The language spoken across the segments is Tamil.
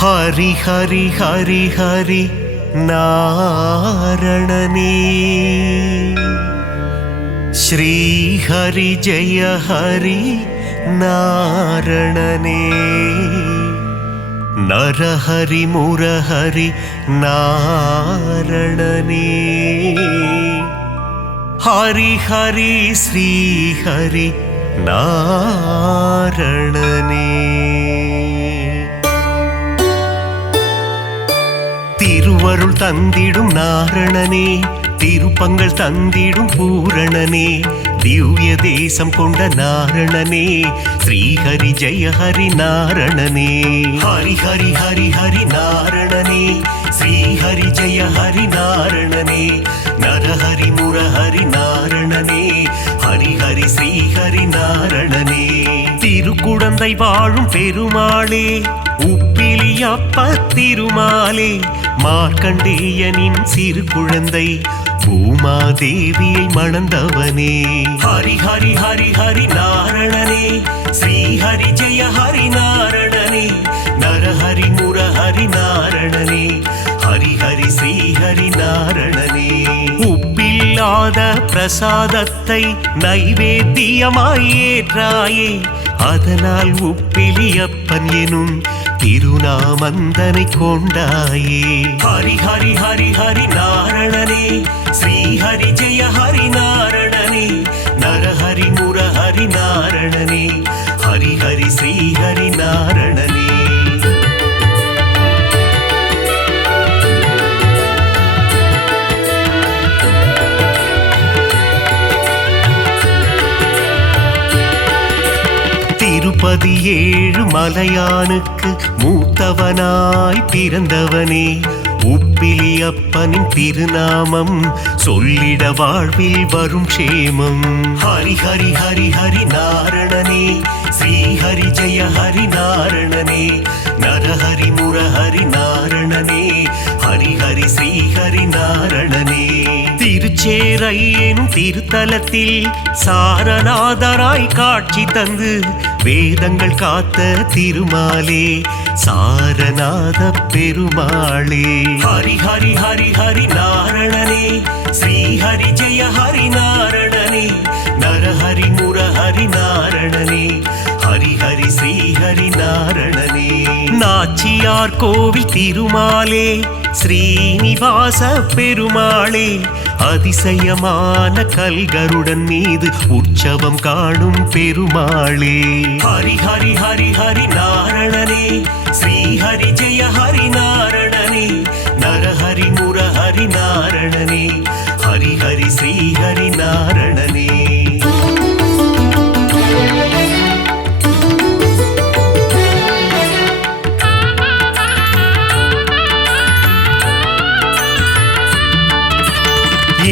ஹரி ஹரி ஹரி ஹரி நாரணனே ஸ்ரீ ஹரி ஜெய ஹரி நாரணனே நரஹரி முரஹரி நாரணனே ஹரி ஹரி ஸ்ரீ ஹரி நாரணனே திருவருள் தந்திடும் நாரணனே திருப்பங்கள் தந்திடும் பூரணனே திவ்ய தேசம் கொண்ட நாரணனே ஸ்ரீஹரி ஜெய ஹரி நாரணனே ஹரி ஹரி ஹரி ஹரி நாரணனே ஸ்ரீஹரி ஜெய ஹரி நாரணனே நரஹரி முரஹரி நாரணனே ஹரி ஹரி ஸ்ரீஹரி நாரணனே திருக்குடந்தை வாழும் பெருமாளே உப்பிலியப்ப திருமாலே மார்க்கண்டேயனின் சிறு குழந்தை பூமாதேவியை மணந்தவனே ஹரி ஹரி ஹரி ஹரி நாரணனே ஸ்ரீஹரி ஜெய ஹரி நாரணனே நரஹரி முரஹரி நாரணனே ஹரி ஹரி ஸ்ரீஹரி நாரணனே உப்பில்லாத பிரசாதத்தை நைவேத்தியமாய் ஏற்றாயே அதனால் உப்பிலியப்பன் எனும் திருநாமந்தனை கொண்டாயே ஹரி ஹரி ஹரி ஹரி நாரணனே ஸ்ரீஹரி ஜெய ஹரி நாரணனே நரஹரி முரஹரி நாரணனே ஹரி ஹரி ஸ்ரீஹரி நாரணனே திருப்பதி ஏழு மலையானுக்கு மூத்தவனாய் பிறந்தவனே உப்பிலியப்பனின் திருநாமம் சொல்லிட வாழ்வில் வரும் க்ஷேமம் ஹரி ஹரி ஹரி ஹரி நாரணனே ஸ்ரீஹரி ஜெய ஹரி நாரணனே நரஹரி முரஹரி நாரணனே ஹரி ஹரி ஸ்ரீஹரி நாரணனே திருச்சேரை எனும் திருத்தலத்தில் சாரநாதராய் காட்சி தந்து வேதங்கள் காத்த திருமாலே சாரநாத பெருமாளே ஹரி ஹரி ஹரி ஹரி நாரணனே ஸ்ரீஹரி ஜெய ஹரி நாரணனே நரஹரி முரஹரி நாரணனே ஹரி ஹரி ஸ்ரீஹரி நாரணனே நாச்சியார் கோவில் திருமாலே ஸ்ரீனிவாச பெருமாளே அதிசயமான கல்கருடன் மீது உற்சவம் காணும் பெருமாளே ஹரி ஹரி ஹரி ஹரி நாரணனே ஸ்ரீஹரி ஜெய ஹரி நாரணனே நரஹரி முரஹரி நாரணனே ஹரி ஹரி ஸ்ரீஹரி நாரணனே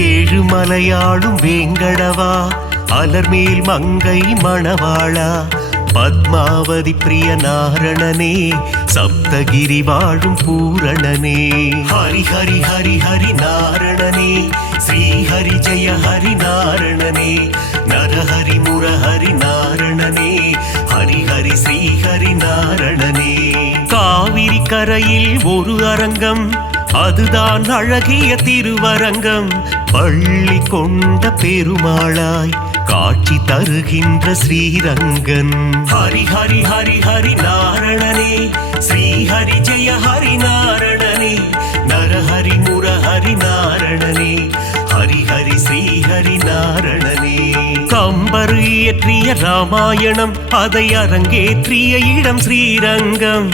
ஏழு மலையாளும் வேங்கடவா அலர்மேல் மங்கை மணவாளா பத்மாவதி பிரிய நாரணனே சப்தகிரி வாழும் பூரணனே ஹரி ஹரி ஹரி ஹரி நாரணனே ஸ்ரீஹரி ஜெய ஹரி நாரணனே நரஹரி முரஹரி நாரணனே ஹரி ஹரி ஸ்ரீஹரி நாரணனே காவிரி கரையில் ஒரு அரங்கம் அதுதான் அழகிய திருவரங்கம் பள்ளி கொண்ட பெருமாளாய் காட்சி தருகின்ற ஸ்ரீரங்கன் ஹரி ஹரி ஹரி ஹரி நாரணனே ஸ்ரீஹரி ஜெய ஹரி நாரணனே நரஹரி முரஹரி நாரணனே ஹரி ஹரி ஸ்ரீஹரி நாரணனே கம்பர் இயற்றிய ராமாயணம் அதை அரங்கேற்றிய இடம் ஸ்ரீரங்கம்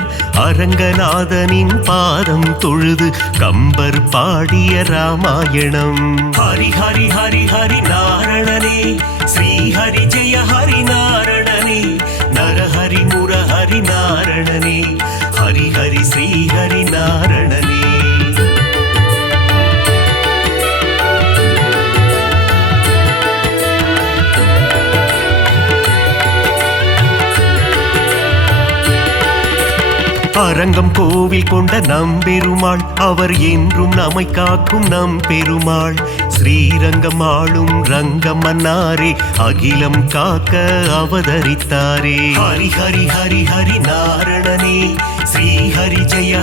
அரங்கநாதனின் பாதம் தொழுது கம்பர் பாடிய ராமாயணம் ஹரி ஹரி ஹரி ஹரி நாரணனே ஸ்ரீஹரி ஜெய ஹரி நாரணனே நரஹரி முரஹரி நாரணனே ஹரி ஹரி ஸ்ரீஹரி நாரணனே அரங்கம் கோவில் கொண்ட நம்பெருமாள் அவர் என்றும் நம்மை காக்கும் நம்பெருமாள் ஸ்ரீரங்கம் ஆளும் ரங்கம் மன்னாரே அகிலம் காக்க அவதரித்தாரே ஹரி ஹரி ஹரி ஹரி நாரணனே ஸ்ரீஹரி ஜெய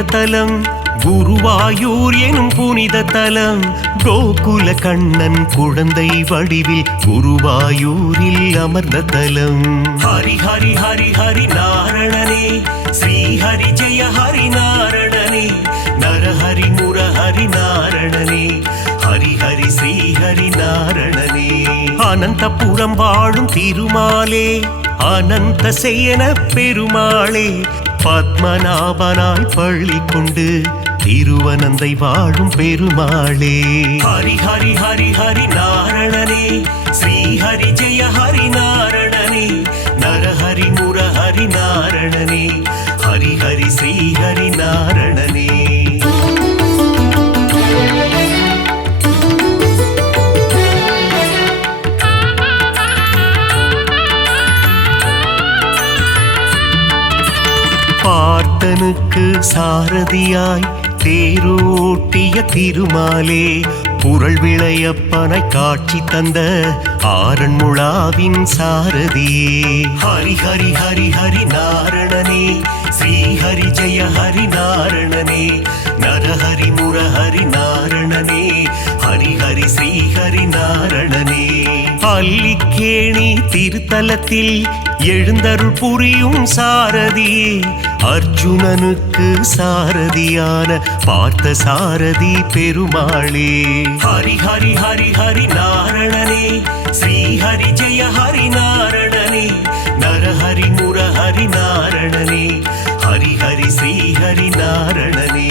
எடுத்த தலம் குருவாயூர் எனும் புனித தலம். கோகுல கண்ணன் குழந்தை வடிவில் குருவாயூரில் அமர்ந்த தலம். ஹரி ஹரி ஹரி ஹரி நாரணனே ஸ்ரீ ஹரி ஜெய ஹரி நாரணனே நரஹரி முரஹரி நாரணனே ஹரி ஹரி ஸ்ரீ ஹரி நாரணனே. அனந்தபுரம் வாழும் திருமாலே அனந்த சேன பெருமாளே பத்மநாபனாய் பள்ளி கொண்டு திருவனந்தை வாழும் பெருமாளே. ஹரி ஹரி ஹரி ஹரி நாரணனே ஸ்ரீ ஹரி ஜெய ஹரி நாரணனே நரஹரி முரஹரி நாரணனே ஹரி ஹரி ஸ்ரீ ஹரி நாரணனே. பார்த்தனுக்கு சாரதியாய் தேரோட்டிய திருமாலே புரள் விளையப்பனை காட்சி தந்த ஆரண்முழாவின் சாரதியே. ஹரி ஹரி ஹரி ஹரி நாரணனே ஸ்ரீ ஹரி ஜெய ஹரி நாரணனே நரஹரி முரஹரி நாரணனே ஹரி ஹரி ஸ்ரீ ஹரி நாரணனே. பள்ளிக்கேணி திருத்தலத்தில் எழுந்தருள் புரியும் சாரதியே அர்ஜுனனுக்கு சாரதியான பார்த்த சாரதி பெருமாளே. ஹரி ஹரி ஹரி ஹரி நாரணனே ஸ்ரீ ஹரி ஜெய ஹரி நாரணனே நரஹரி முரஹரி நாரணனே ஹரி ஹரி ஸ்ரீ ஹரி நாரணனே.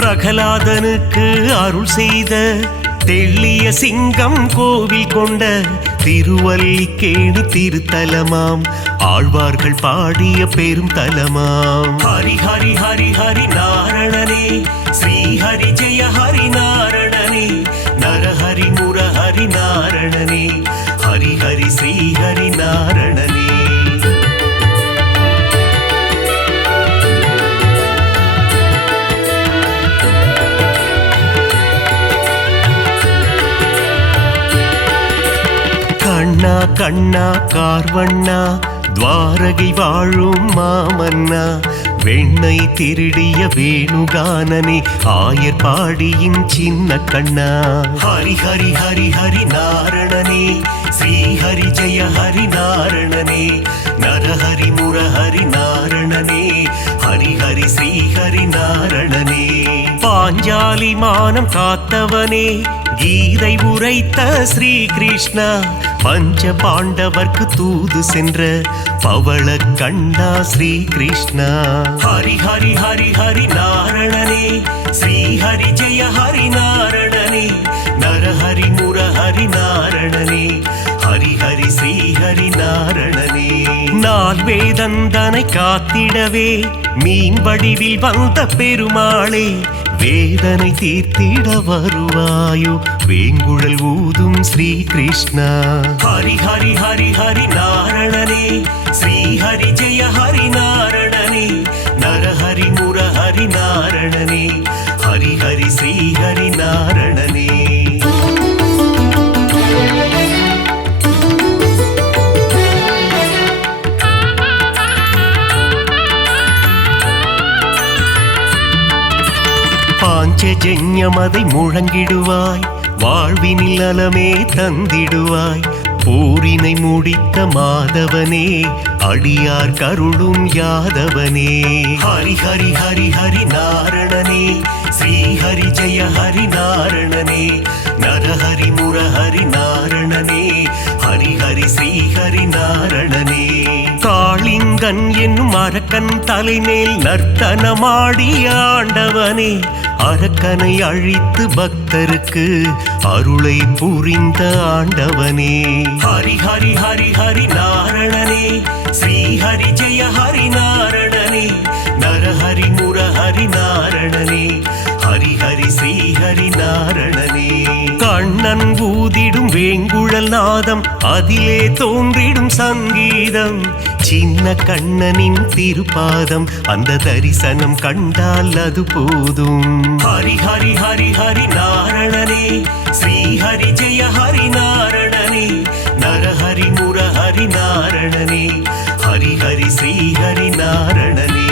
பிரகலாதனுக்கு அருள் செய்த தெள்ளிய சிங்கம் கோவில் கொண்ட திருவல்லிக்கேணி திருத்தலமாம் ஆழ்வார்கள் பாடிய பெரும் தலமாம். ஹரி ஹரி ஹரி ஹரி நாரணனே ஸ்ரீ ஹரி ஜெய ஹரி நாரணனே நரஹரி முரஹரி நாரணனே ஹரி ஹரி ஸ்ரீ ஹரி நாரணனே. கண்ணா கண்ணா கார்வண்ணா துவாரகை வாழும் மாமன்னா வெண்ணை திருடிய வேணுகானனே ஆயர் பாடியின் சின்ன கண்ணா. ஹரி ஹரி ஹரி ஹரி நாரணனே ஸ்ரீ ஹரி ஜெய ஹரி நாரணனே நரஹரி முரஹரி நாரணனே ஹரி ஹரி ஸ்ரீ ஹரி நாரணனே. பாஞ்சாலி மானம் காத்தவனே கீதை உரைத்த ஸ்ரீ கிருஷ்ணா பஞ்ச பாண்டவர்க்கு தூது சென்ற பவள கண்ணா ஸ்ரீ கிருஷ்ணா. ஹரி ஹரி ஹரி ஹரி நாரணனே ஸ்ரீ ஹரி ஜெய ஹரி நாரணனே நரஹரி முரஹரி நாரணனே ஹரி ஹரி ஸ்ரீ ஹரி நாரணனே. நால் வேதந்தனை காத்திடவே மீன் வடிவில் வந்த பெருமாளே வேதனை தீர்த்திட வருவாயோ வேங்குழல் ஊதும் ஸ்ரீ கிருஷ்ணா. ஹரி ஹரி ஹரி ஹரி நாரணனே ஸ்ரீ ஹரி ஜெய ஹரி நாரணனே நரஹரி முரஹரி நாரணனே ஹரி ஹரி ஸ்ரீ ஹரி நாரணனே. பாஞ்சஜன்யமதை முழங்கிடுவாய் வாழ்வினில் நலமே தந்திடுவாய் போரினை முடித்த மாதவனே அடியார் கருளும் யாதவனே. ஹரி ஹரி ஹரி ஹரி நாரணனே ஸ்ரீ ஹரி ஜெய ஹரி நாரணனே நரஹரி முரஹரி நாரணனே ஹரி ஹரி ஸ்ரீ ஹரி நாரணனே. காளிங்கன் என்னும் அரக்கன் தலைமேல் நர்த்தனமாடிய ஆண்டவனே அரக்கனை அழித்து பக்தருக்கு அருளை புரிந்த ஆண்டவனே. ஹரி ஹரி ஹரி ஹரி நாரணனே ஸ்ரீ ஹரி ஜெய ஹரி நாரணனே நரஹரி முரஹரி நாரணனே ஹரி ஹரி ஸ்ரீ ஹரி நாரணனே. கண்ணன் ஊதிடும் வேங்குழல் நாதம் அதிலே தோன்றிடும் சங்கீதம் சின்ன கண்ணனின் திருப்பாதம் அந்த தரிசனம் கண்டால் அது போதும். ஹரி ஹரி ஹரி ஹரி நாரணனே ஸ்ரீ ஹரி ஜெய ஹரி நாரணனே நரஹரி முரஹரி நாரணனே ஹரி ஹரி ஸ்ரீ ஹரி நாரணனே.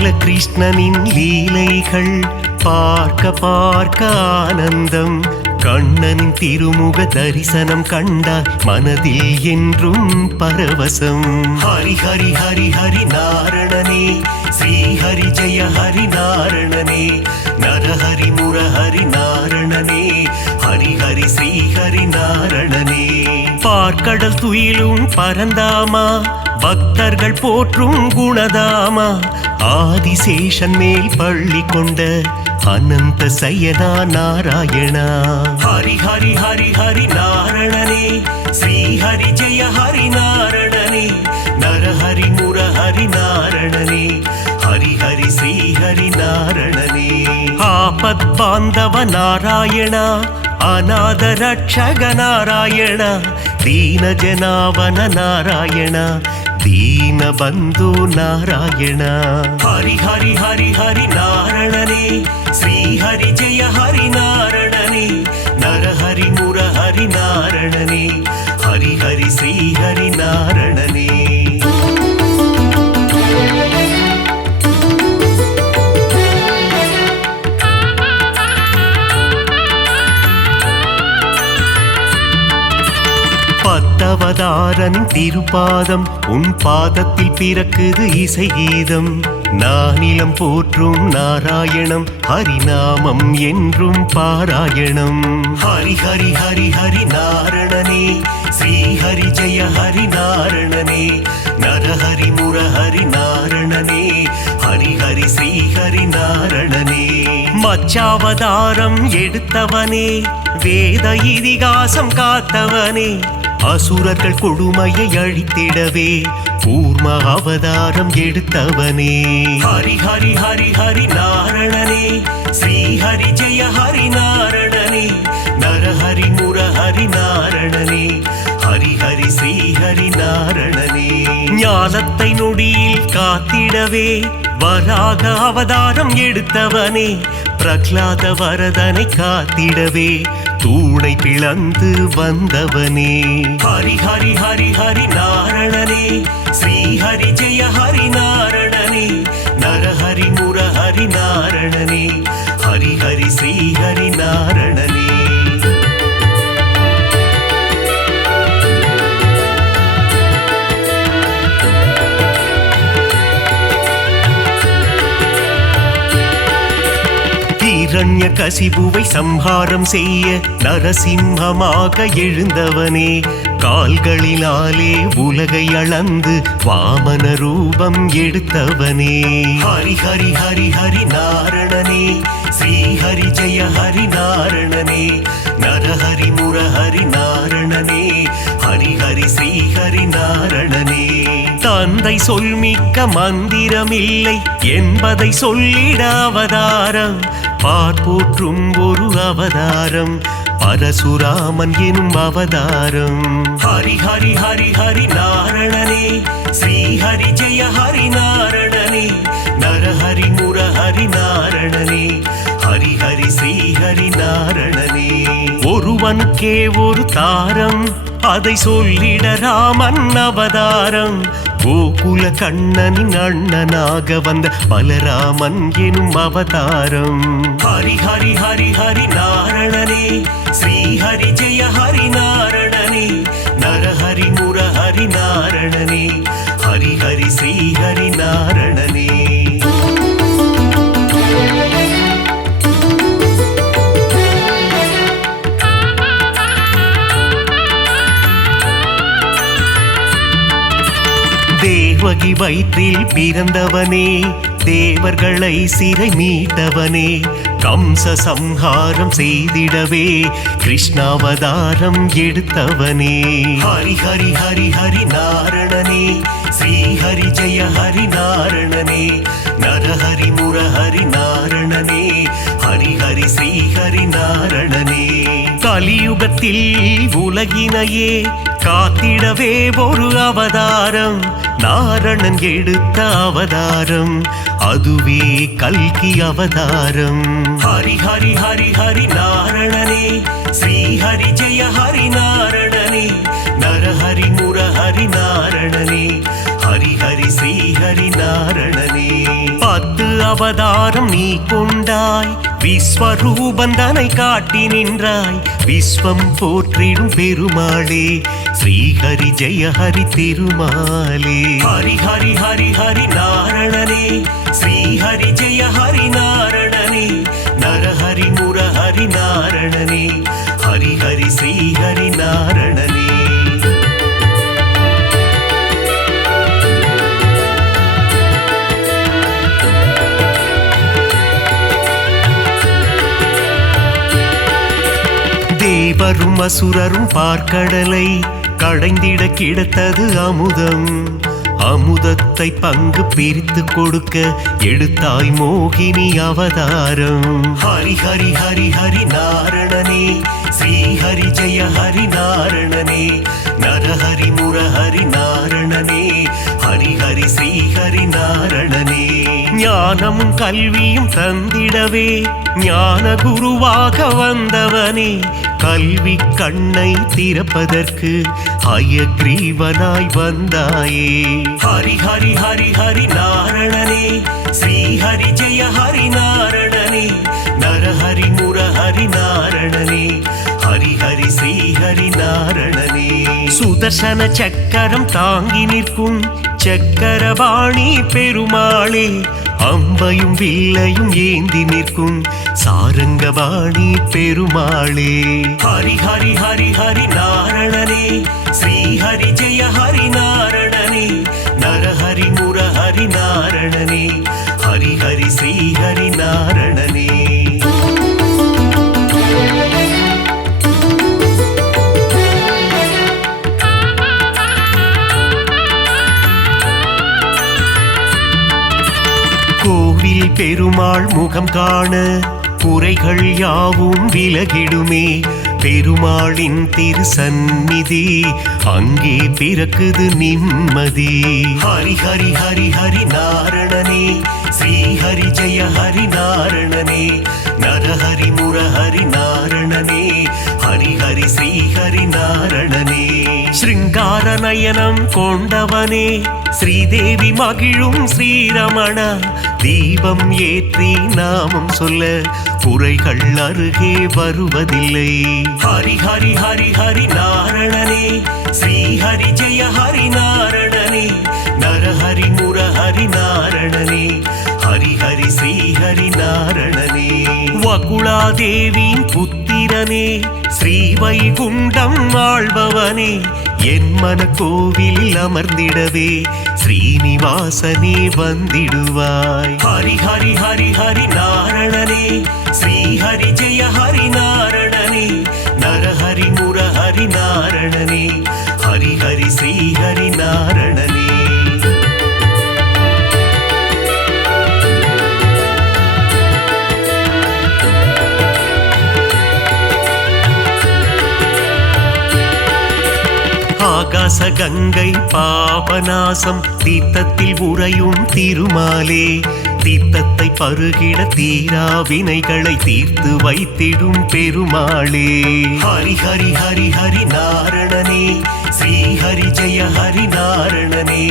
பாலகிருஷ்ணனின் லீலைகள் பார்க்க பார்க்க ஆனந்தம். கண்ணனின் திருமுக தரிசனம் கண்டால் மனதில் என்றும் பரவசம். ஹரி ஹரி ஹரி ஹரி நாரணனே, ஸ்ரீ ஹரி ஜெய ஹரி நாரணனே, நரஹரி முரஹரி நாரணனே, ஹரி ஹரி ஸ்ரீ ஹரி நாரணனே. பார்க்கடல் துயிலும் பரந்தாமா, பக்தர்கள் போற்றும் குணதாமா, ஆதிசேஷன் மேல் பள்ளி கொண்ட அனந்த சயனா நாராயணா. ஹரி ஹரி ஹரி ஹரி நாரணனே, ஸ்ரீ ஹரி ஜெய ஹரி நாரணனே, நரஹரி முரஹரி நாரணனே, ஹரி ஹரி ஸ்ரீ ஹரி நாரணனே. ஆபத் பாந்தவ நாராயணா, அநாத ரட்சக நாராயணா, தீன ஜனாவன நாராயணா, தீன பந்து நாராயணா. ஹரி ஹரி ஹரி ஹரி நாரணனே, ஸ்ரீ ஹரி ஜெய ஹரி நாரணனே, நரஹரி முரஹரி நாரணனே, ஹரி ஹரி ஸ்ரீ ஹரி நாரணனே. பத்தவதாரனின் திருப்பாதம், உன் பாதத்தில் பிறக்குது இசை கீதம். நானிலம் போற்றும் நாராயணம், ஹரிநாமம் என்றும் பாராயணம். ஹரி ஹரி ஹரி ஹரி நாரணனே, ஸ்ரீ ஹரி ஜெய ஹரி நாரணனே, நரஹரி முரஹரி நாரணனே, ஹரி ஹரி ஸ்ரீ ஹரி நாரணனே. மச்சாவதாரம் எடுத்தவனே, வேத இதிகாசம் காத்தவனே, அசுரர்கள் கொடுமையை அழித்திடவே கூர்ம அவதாரம் எடுத்தவனே. ஹரி ஹரி ஹரி ஹரி நாரணனே, ஸ்ரீ ஹரி ஜெய ஹரி நாரணனே, நரஹரி முரஹரி நாரணனே, ஹரி ஹரி ஸ்ரீ ஹரி நாரணனே. ஞானத்தை நொடியில் காத்திடவே வராக அவதாரம் எடுத்தவனே, பிரகலாத வரதனை காத்திடவே தூணை பிளந்து வந்தவனே. ஹரி ஹரி ஹரி ஹரி நாரணனே, ஸ்ரீ ஹரி ஜெய ஹரி நாரணனே, நரஹரி முரஹரி நாரணனே, ஹரி ஹரி ஸ்ரீ ஹரி நாரணனே. இரண்ய கசிபுவை சம்ஹாரம் செய்ய நரசிம்மமாக எழுந்தவனே, கால்களினாலே உலகை அளந்து வாமன ரூபம் எடுத்தவனே. ஹரி ஹரி ஹரி ஹரி நாரணனே, ஸ்ரீ ஹரி ஜெய ஹரி நாரணனே, நரஹரி முரஹரி நாரணனே, ஹரி ஹரி ஸ்ரீ ஹரி நாரணனே. தந்தை சொல்மிக்க மந்திரமில்லை என்பதை சொல்லிட அவதாரம், பார்ப்போற்றும் ஒரு அவதாரம், பரசுராமன் எனும் அவதாரம். ஹரி ஹரி ஹரி ஹரி நாரணனே, ஸ்ரீ ஹரி ஜெய ஹரி நாரணனே, நரஹரி முரஹரி நாரணனே, ஹரி ஹரி ஸ்ரீ ஹரி நாரணனே. ஒருவனுக்கே ஒரு தாரம், அதை சொல்லிட ராமன் அவதாரம், கோகுல கண்ணனின் அண்ணனாக வந்த பலராமன் எனும் அவதாரம். ஹரி ஹரி ஹரி ஹரி நாரணனே, ஸ்ரீ ஹரி ஜெய ஹரி நாரணனே, நரஹரி முரஹரி நாரணனே, ஹரி ஹரி ஸ்ரீ ஹரி நாரணனே. தேவகி வயிற்றில் பிறந்தவனே, தேவர்களை சிறை மீட்டவனே, கம்ச சம்ஹாரம் செய்திடவே கிருஷ்ணாவதாரம் எடுத்தவனே. ஹரி ஹரி ஹரி ஹரி நாரணனே, ஸ்ரீ ஹரி ஜெய ஹரி நாரணனே, நரஹரி முரஹரி நாரணனே, ஹரி ஹரி ஸ்ரீ ஹரி நாரணனே. கலியுகத்தில் உலகினையே காத்திடவே ஒரு அவதாரம், நாரணன் எடுத்த அவதாரம், அதுவே கல்கி அவதாரம். ஹரி ஹரி ஹரி ஹரி நாரணனே, ஸ்ரீ ஹரி ஜெய ஹரி நாரணனே, நரஹரி முரஹரி நாரணனே, ஹரி ஹரி ஸ்ரீ ஹரி நாரணனே. அவதாரம் நீ கொண்டாய், விஸ்வரூபந்தனை காட்டி நின்றாய். விஸ்வம் போற்றிடும் பெருமாளே, ஸ்ரீஹரி ஜெய ஹரி திருமாலே. ஹரி ஹரி ஹரி ஹரி நாரணனே, ஸ்ரீஹரி ஜெய ஹரி நாரணனே. நரஹரி முரஹரி நாரணனே, ஹரி ஹரி ஸ்ரீஹரி நாரணனே. தேவரும் அசுரரும் பார்க்கடலை கடைந்திட கிடைத்தது அமுதம். அமுதத்தை பங்கு பிரித்து கொடுக்க எடுத்தாய் மோகினி அவதாரம். ஹரி ஹரி ஹரி ஹரி நாரணனே, ஸ்ரீஹரி ஜெய ஹரி நாரணனே. நரஹரி முரஹரி நாரணனே, ஹரி ஹரி ஸ்ரீஹரி நாரணனே. ஞானமும் கல்வியும் தந்திடவே ஞான குருவாக வந்தவனே, கல்வி கண்ணை திறப்பதற்கு ஹயக்ரீவனாய் வந்தாயே. ஹரி ஹரி ஹரி ஹரி நாரணனே, ஸ்ரீஹரி ஜெய ஹரி நாரணனே. நரஹரி முரஹரி நாரணனே, ஹரி ஹரி ஸ்ரீஹரி நாரணனே. சுதர்சன சக்கரம் தாங்கி நிற்கும் சக்கரபாணி பெருமாளே, அம்பையும் வில்லையும் ஏந்தி நிற்கும் சாரங்கபாணி பெருமாளே. ஹரி ஹரி ஹரி ஹரி நாரணனே, ஸ்ரீஹரி ஜெய ஹரி நாரணனே. நரஹரி முரஹரி நாரணனே, ஹரி ஹரி ஸ்ரீஹரி நாரணனே. கோவில் பெருமாள் முகம் காண குறைகள் யாவும் விலகிடுமே. பெருமாளின் திருசந்நிதி அங்கே பிறக்குது நிம்மதி. ஹரி ஹரி ஹரி ஹரி நாரணனே, ஸ்ரீஹரி ஜெய ஹரி நாரணனே. நரஹரி முரஹரி நாரணனே, ஹரி ஹரி ஸ்ரீஹரி நாரணனே. ஸ்ருங்கார நயனம் கொண்டவனே, ஸ்ரீதேவி மகிழும் ஸ்ரீரமணா. தீபம் ஏற்றி நாமம் சொல்ல குறைகள் அருகே வருவதில்லை. ஹரி ஹரி ஹரி ஹரி நாரணனே, ஸ்ரீஹரி ஜெய ஹரி நாரணனே. நரஹரி முரஹரி நாரணனே, ஹரி ஹரி ஸ்ரீஹரி நாரணனே. வகுளாதேவியின் புத்திரனே, ஸ்ரீ வைகுண்டம் ஆள்பவனே. என் மன கோவிலில் அமர்ந்திடவே ஸ்ரீனிவாசனே வந்திடுவாய். ஹரி ஹரி ஹரி ஹரி நாரணனே, ஸ்ரீஹரி ஜெய ஹரி நாரணனே. நரஹரி முரஹரி நாரணனே, ஹரி ஹரி ஸ்ரீஹரி நாரணனே. ஆகாச கங்கை பாபநாசம் தீர்த்தத்தில் உறையும் திருமாலே. தீர்த்தத்தை பருகிட தீரா வினைகளை தீர்த்து வைத்திடும் பெருமாளே. ஹரி ஹரி ஹரி ஹரி நாரணனே, ஸ்ரீஹரி ஜெய ஹரி நாரணனே.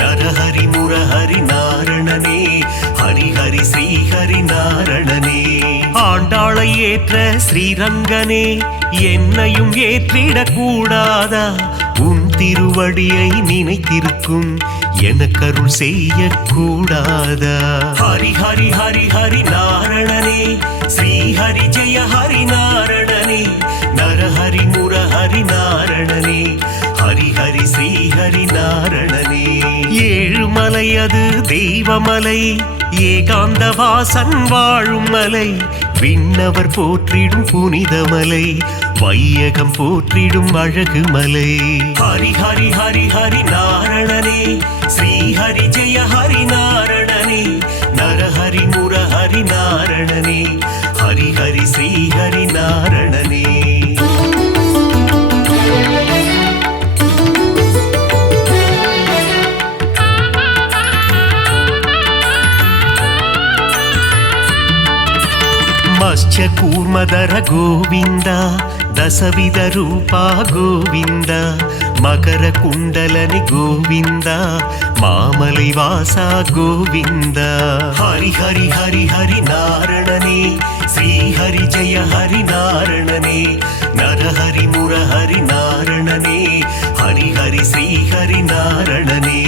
நரஹரி முரஹரி நாரணனே, ஹரி ஹரி ஸ்ரீஹரி நாரணனே. ஆண்டாளை ஏற்ற ஸ்ரீரங்கனே, என்னையும் ஏற்றிடக் கூடாதா? உன் திருவடியை நினைத்திருக்கும் எனக்கருள் செய்ய கூடாதா? ஹரி ஹரி ஹரி ஹரி நாரணனே, ஸ்ரீஹரி ஜெய ஹரி நாரணனே. நரஹரி முரஹரி நாரணனே, ஹரி ஹரி ஸ்ரீஹரி நாரணனே. ஏழுமலை அது தெய்வமலை, ஏகாந்த வாசன் வாழும் மலை. விண்ணவர் போற்றிடும் புனிதமலை, வையகம் போற்றிடும் அழகு மலை. ஹரி ஹரி ஹரி ஹரி நாரணனே, ஸ்ரீஹரி ஜெய ஹரி நாரணனே. நரஹரி முரஹரி நாரணனே, ஹரி ஹரி ஸ்ரீஹரி நாரணனே. ಮತ್ಸ್ಯ ಕೂರ್ಮದರ ಗೋವಿಂದ, ದಶವಿಧ ರೂಪ ಗೋವಿಂದ. மகர குண்டலனி கோவிந்தா மாமலை வாசா கோவிந்தா ஹரி ஹரி ஹரி ஹரி நாரணனே ஸ்ரீ ஹரி ஜெய ஹரி நாரணனே நரஹரி முரஹரி நாரணனே ஹரி ஹரி ஸ்ரீ ஹரி நாரணனே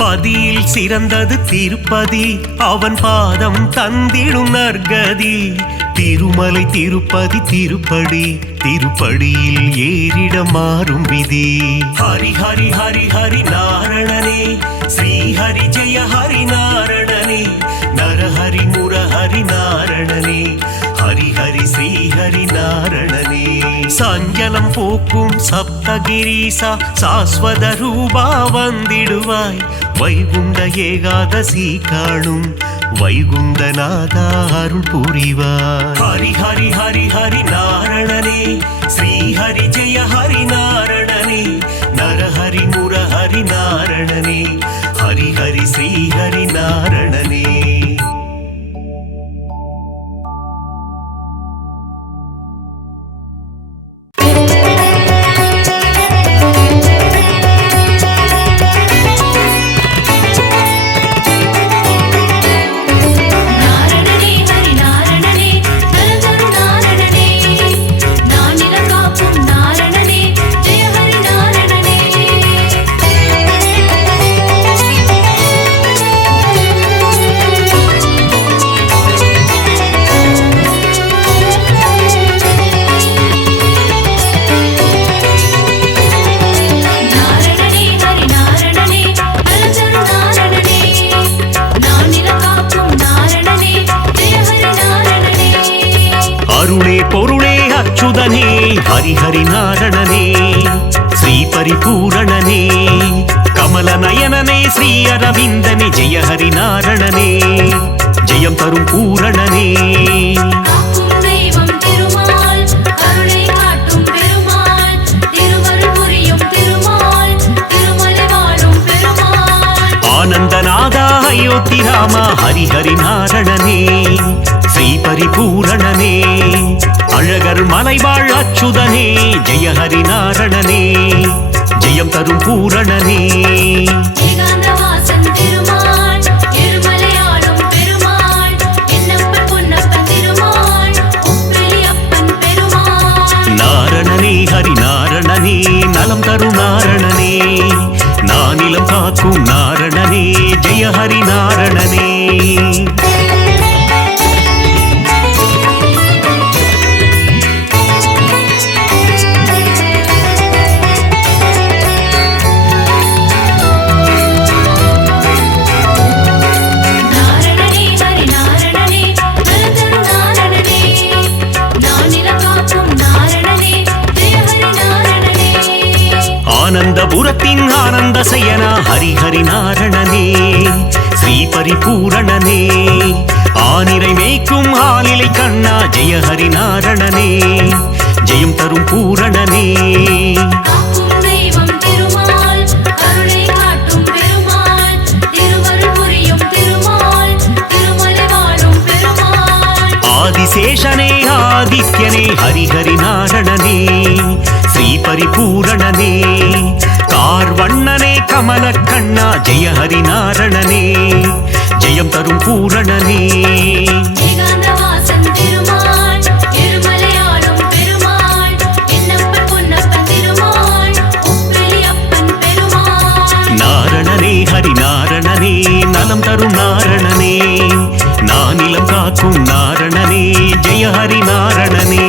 பதியில் சிறந்தது திருப்பதி அவன் பாதம் தந்திடும் நற்கதி திருமலை திருப்பதி திருப்படி திருப்படியில் ஏறிட மாறும் விதி ஹரி ஹரி ஹரி ஹரி நாரணனே ஸ்ரீ ஹரி ஜெய ஹரி நாரணனே நரஹரி முரஹரி நாரணனே ஹரி ஹரி ஸ்ரீ ஹரி நாரணனே சஞ்சலம் போக்கும் சப்தகிரீசா சாஸ்வத ரூபா வந்திடுவாய் வைகுண்ட ஏகாதசி காணும் வைகுண்டநாதா அருள் புரிவார் ஹரி ஹரி ஹரி ஹரி நாரணனே ஸ்ரீ ஹரி ஜெய ஹரி நாரணனே நரஹரி முரஹரி நாரணனே ஹரி ஹரி ஸ்ரீ ஹரி நாரணனே ஹரி ஹரி நாரணனே ஸ்ரீ பரிபூரணனே கமல நயனனே ஸ்ரீ அரவிந்தனே ஜெய ஹரி நாரணனே ஜெயம் தரும் பூரணனே ஆனந்தநாதா அயோத்தி ராமா ஹரி ஹரி நாரணனே ஸ்ரீ பரிபூரணனே அழகர் மலைவாழ் அச்சுதனே ஜெய ஹரி நாரணனே ஜெயம் தரும் பூரணனே நாரணனே ஹரி நாரணனே நலம் தரும் நாரணனே நானிலம் காக்கும் நாரணனே ஜெய ஹரி நாரணனே ஆனந்தபுரத்தின் ஆனந்த சயனா ஹரி ஹரி நாரணனே ஸ்ரீ பரிபூரணனே ஆனிரை மேய்க்கும் ஆலிலை கண்ணா ஜெய ஹரி நாரணனே ஜெயம் தரும் பூரணனே ஆதிசேஷனே ஆதித்யனே ஹரி ஹரி நாரணனே ஸ்ரீ பரிபூரணனே கார்வண்ணனே கமல கண்ணா ஜெய ஹரி நாரணனே ஜெயம் தரும் பூரணனே நாரணனே ஹரி நாரணனே நலம் தரும் நாரணனே நானிலம் காக்கும் நாரணனே ஜெய ஹரி நாரணனே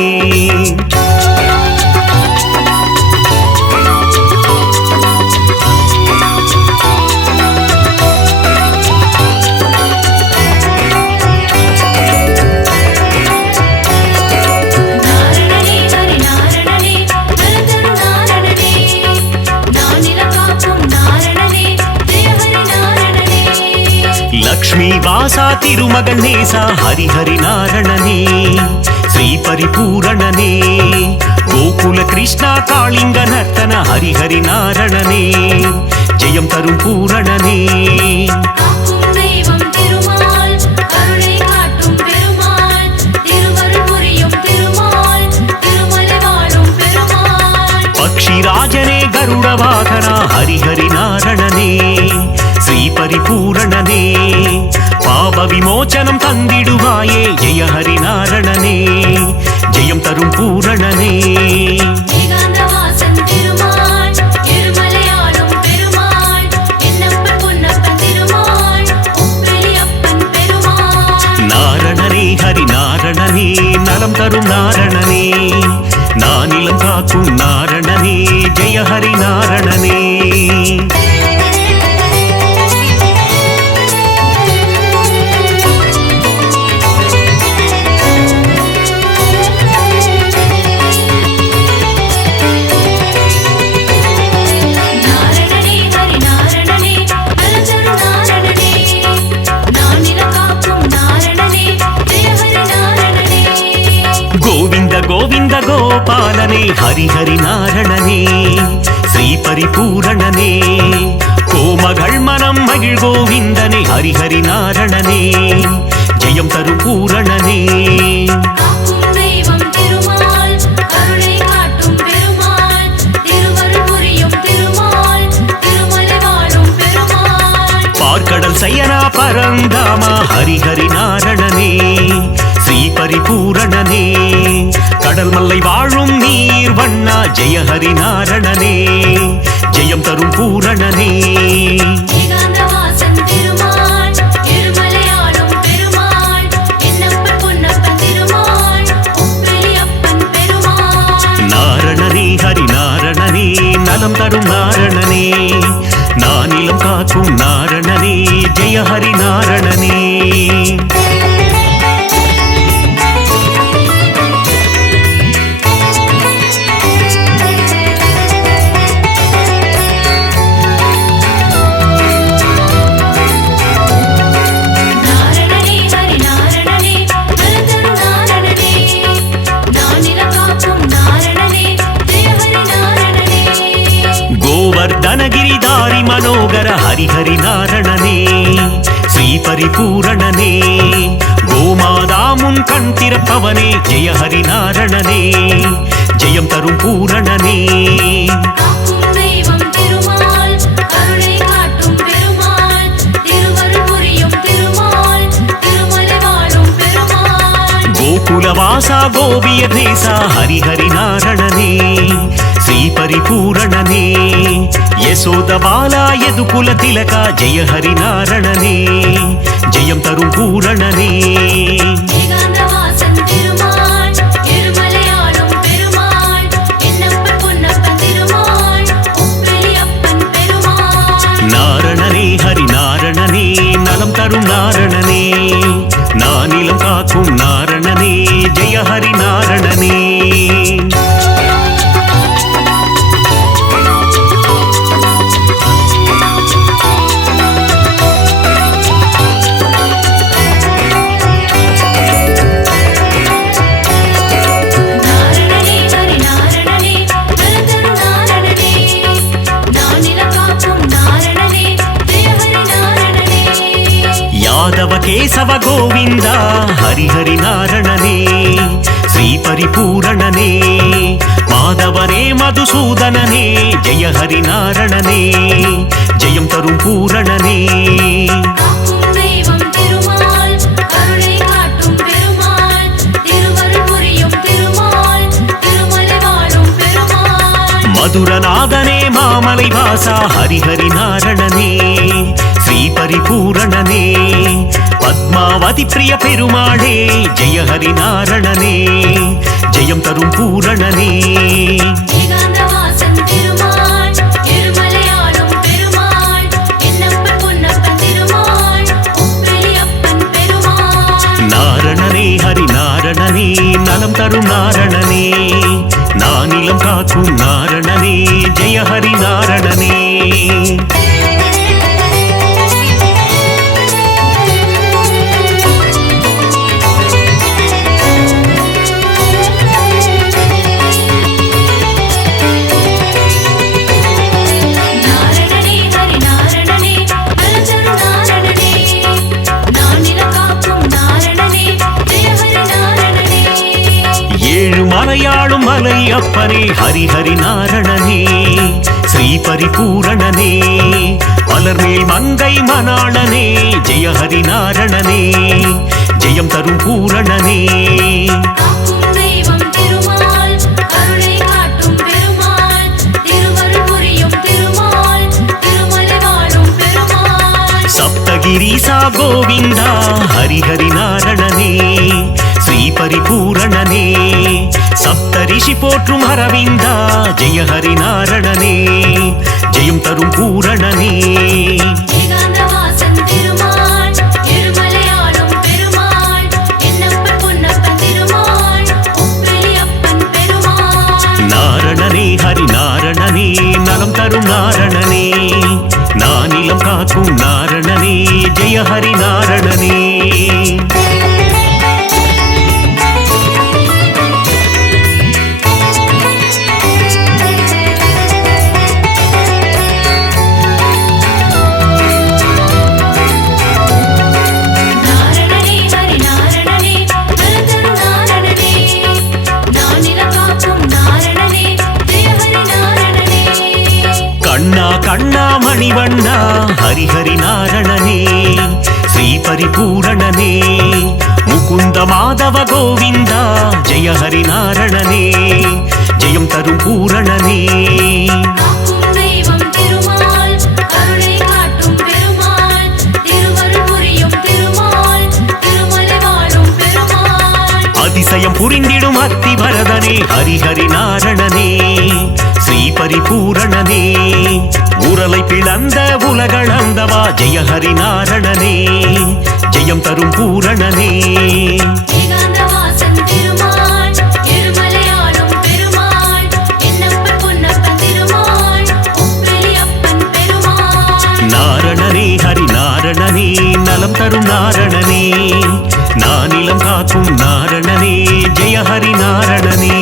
லக்ஷ்மி வாசா திருமகன் நேசா ஹரி ஹரி நாரணனே ஸ்ரீ பரிபூரணனே கோகுல கிருஷ்ணா காளிங்க நர்த்தன ஹரி ஹரி நாரணனே ஜெயம் தரும் பூரணனே పక్షిరాజనే గరుడ వాహన హరిహరి నారణనే శ్రీ పరిపూరణనే பாப விமோச்சனம் தந்திடுவாயே ஜெய ஹரிநாரணனே ஜெயம் தரும் பூரணனே நாரணனே ஹரிநாரணனே நலம் தரும் நாரணனே நானிலம் காக்கும் நாரணனே ஜெய ஹரிநாரணனே கோவிந்த கோபாலனே ஹரிஹரி நாரணனே ஸ்ரீ பரிபூரணனே கோமகள் மனம் மகிழ் கோவிந்தனே ஹரிஹரி நாரணனே ஜெயம் தரும் பூரணனே பார்க்கடல் சயனா பரந்தாமா ஹரிஹரி நாரணனே ஸ்ரீ பரிபூரணனே கடல் மல்லை வாழும் நீர் வண்ணா ஜெய ஹரிநாரணனே ஜெயம் தரும் பூரணனே நாரணனே ஹரிநாரணனே நலம் தரும் நாரணனே நானிலம் காக்கும் நாரணனே ஜெய ஹரிநாரணனே ధనగిరిధారి మనోగర హరిహరి నారణనే శ్రీ పరిపూరణనే கோமாதாமுன் கண் திறப்பவனே ஜெய ஹரிநாரணனே ஜெயம் தரும் பூரணனே கோகுலவாசா கோபிய தேசா ஹரிஹரி நாரணனே శ్రీ పరిపూరణనే యశోద బాలా యదుకుల తిలక జయ హరినారణనే జయం తரும் పూరణనే நாரணனே ஹரிநாரணனே நலம் தரும் நாரணனே நானிலம் காக்கும் நாரணனே ஜெய ஹரிநாரணனே యాదవ కేశవ గోవింద హరిహరి నారణనే శ్రీ పరిపూరణనే మాధవనే మధుసూదననే జయ హరి నారణనే జయం తரும் పూరణనే మధురనాథనే మామలై వాసా హరిహరి నారణనే శ్రీ పరిపూరణనే పద్మావతి ప్రియ పెరుమాళే జయ హరినారణనే జయం తரும் పూరణనే நாரணனே ஹரிநாரணனே நலம் தரும் நாரணனே நானிலம் காக்கும் நாரணனே ஜெய ஹரிநாரணனே மலையாளும் மலை அப்பனே ஹரிஹரி நாரணனே ஸ்ரீ பரிபூரணனே மலர்மேல் மங்கை மணாளனே ஜெய ஹரி நாரணனே ஜெயம் தரும் பூரணனே சப்தகிரீசா கோவிந்தா ஹரிஹரி நாரணனே ஸ்ரீ பரிபூரணனே சப்தரிஷி போற்றும் அரவிந்தா ஜெய ஹரி நாரணனே ஜெயம் தரும் பூரணனே நாரணனே ஹரி நாரணனே நலம் தரும் நாரணனே நானிலம் காக்கும் நாரணனே ஜெய ஹரி நாரணனே கண்ணா மணிவண்ணா ஹரிஹரி நாரணனே ஸ்ரீ பரிபூரணனே முகுந்த மாதவ கோவிந்தா ஜெய ஹரி நாரணனே ஜெயம் தரும் பூரணனே அதிசயம் புரிந்திடும் அத்தி வரதனே ஹரிஹரி நாரணனே ஸ்ரீ பரிபூரணனே உரலை பிளந்த உலகளந்தவா ஜெய ஹரி நாரணனே ஜெயம் தரும் பூரணனே நாரணனே ஹரி நாரணனே நலம் தரும் நாரணனே நானிலம் காக்கும் நாரணனே ஜெய ஹரி நாரணனே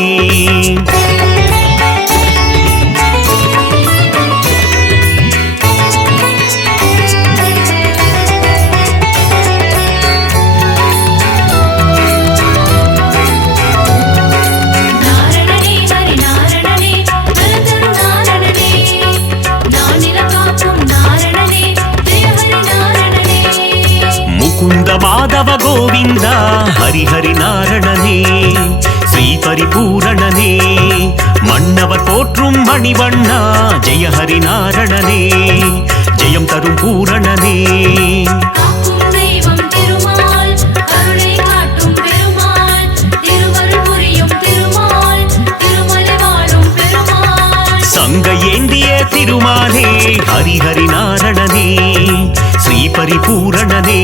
முகுந்த மாதவ கோவிந்தா ஹரிஹரி நாரணனே ஸ்ரீ பரிபூரணனே மன்னவர் போற்றும் மணிவண்ணா ஜெய ஹரி நாரணனே ஜெயம் தரும் பூரணனே சங்க ஏந்திய திருமாலே ஹரிஹரி நாரணனே ஸ்ரீ பரிபூரணனே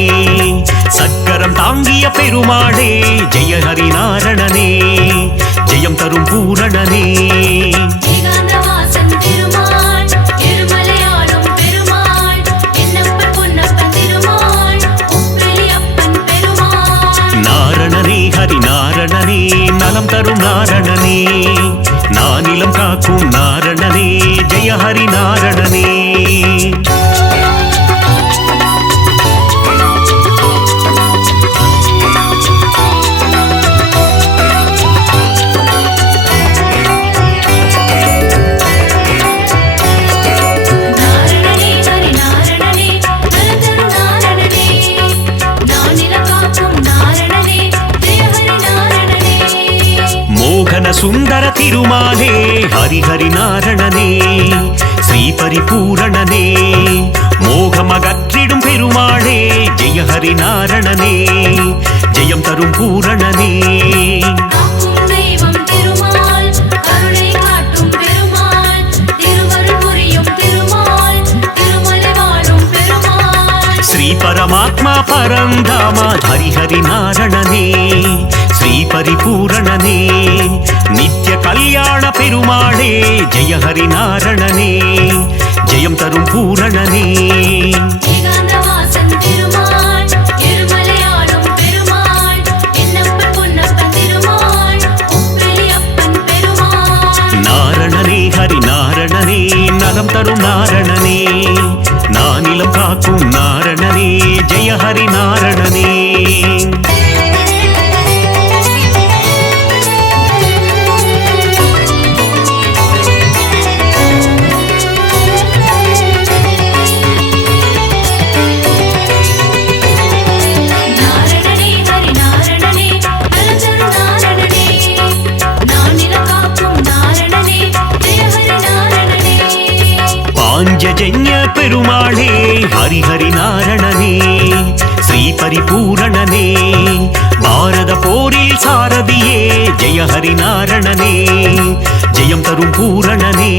சக்கரம் தாங்கிய பெருமாளே ஜெய ஹரி நாரணனே ஜெயம் தரும் பூரணனே நாரணனே ஹரி நாரணனே நலம் தரும் நாரணனே நானிலம் காக்கும் நாரணனே ஜெய ஹரி நாரணனே சுந்தர திருமாலே ஹரிஹரி நாரணனே ஸ்ரீ பரிபூரணனே மோகமகற்றிடும் பெருமாளே ஜெய ஹரி நாரணனே ஜெயம் தரும் பூரணனே ஸ்ரீ பரமாத்மா பரந்தாமா ஹரிஹரி நாரணனே ஸ்ரீ பரிபூரணனே நித்ய கல்யாண பெருமாளே ஜெய ஹரி நாரணனே ஜெயம் தரும் பூரணனே நாரணனே ஹரி நாரணனே நலம் தரும் நாரணனே நானிலம் காக்கும் நாரணனே ஜெய ஹரி நாரணனே பாஞ்சஜன்ய பெருமாளே ஹரிஹரி நாரணனே ஸ்ரீ பரிபூரணனே பாரத போரில் சாரதியே ஜெய ஹரி நாரணனே ஜெயம் தரும் பூரணனே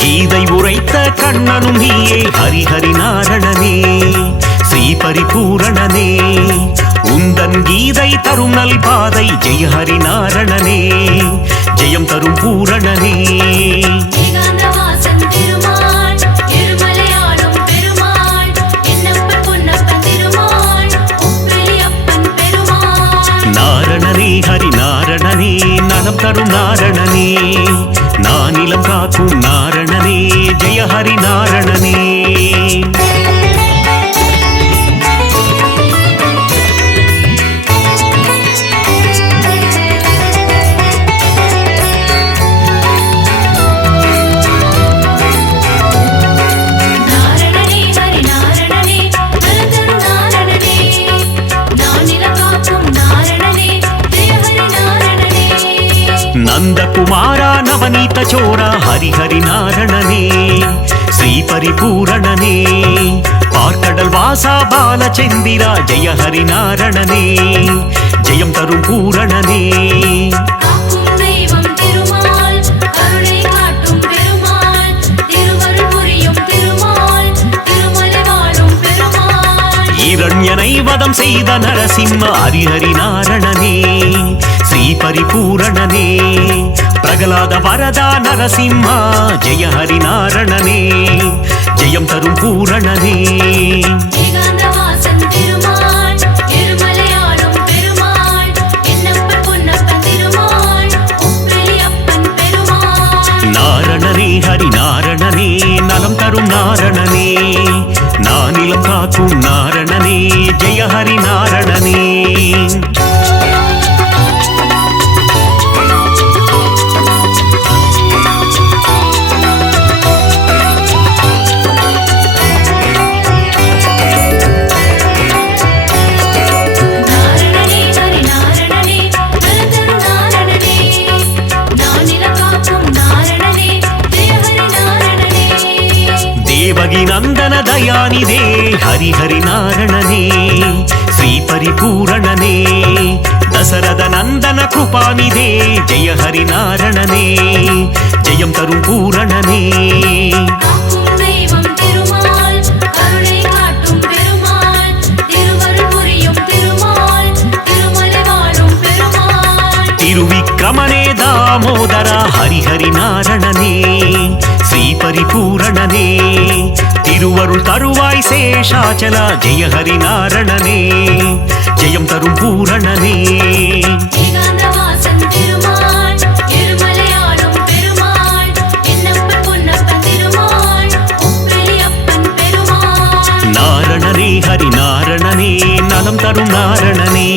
கீதை உரைத்த கண்ணனும் நீயே ஹரிஹரி நாரணனே ஸ்ரீ பரிபூரணனே உந்தன் கீதை தரும் நல் பாதை ஜெய ஹரி நாரணனே ஜெயம் தரும் பூரணனே நாரணனே ஹரி நாரணனே நலம் தரும் நாரணனே நானிலம் காக்கும் நாரணனே ஜெய ஹரி நாரணனே நந்தகுமாரா நவநீத சோரா ஹரிஹரி நாரணனே ஸ்ரீ பரிபூரணனே பார்க்கடல் வாசா பாலச்சந்திரா ஜெய ஹரி நாரணனே ஜெயம் தரும் பூரணனே இரண்யனை வதம் செய்த நரசிம்ம ஹரிஹரி நாரணனே ஸ்ரீ பரிபூரணனே பிரகலாத வரதா நரசிம்மா ஜெய ஹரி நாரணனே ஜெயம் தரும் பூரணனே நாரணனே ஹரி நாரணனே நலம் தரும் நாரணனே நானிலம் காக்கும் நாரணனே ஜெய ஹரி நாரணனே நந்தன தயாநிதே ஹரிஹரி நாரணனே ஸ்ரீ பரிபூரணனே தசரத நந்தன கிருபாநிதே ஜெய ஹரி நாரணனே ஜெயம் தரும் பூரணனே திருவிக்ரமனே தாமோதரா ஹரிஹரி நாரணனே ஸ்ரீ பரிபூரணனே திருவருள் தருவாய் சேஷாச்சலா ஜெய ஹரி நாரணனே ஜெயம் தரும் பூரணனே நாரணனே ஹரி நாரணனே நலம் தரும் நாரணனே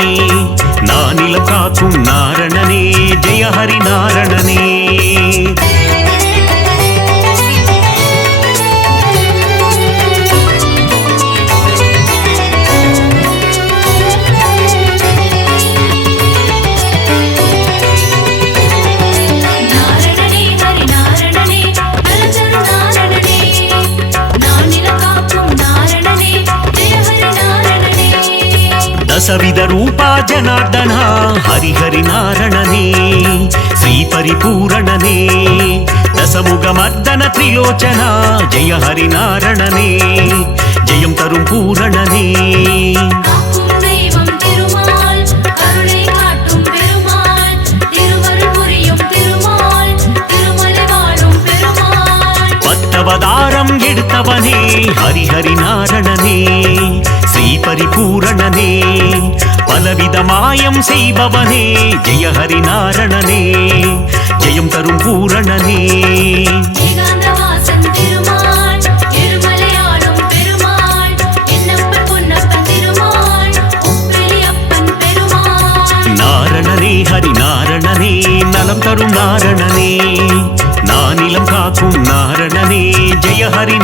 நானிலம் காக்கும் நாரணனே ஜெய ஹரி நாரணனே दशविध रूपा जनार्दना हरिहरि नारणने श्री परिपूरणने दशमुखमर्दन त्रिलोचना जय हरि नारणने जयं तरुं पूरणने பத்தவதாரம் எடுத்தவனே ஹரிஹரி நாரணனே ஸ்ரீ பரிபூரணனே பலவித மாயம் செய்பவனே ஜெய ஹரி நாரணனே ஜெயம் தரும் பூரணனே நாரணனே ஹரி நாரணனே நலம் தரும் நாரணனே நானிலம் காக்கும் நாரணனே ஜெய ஹரி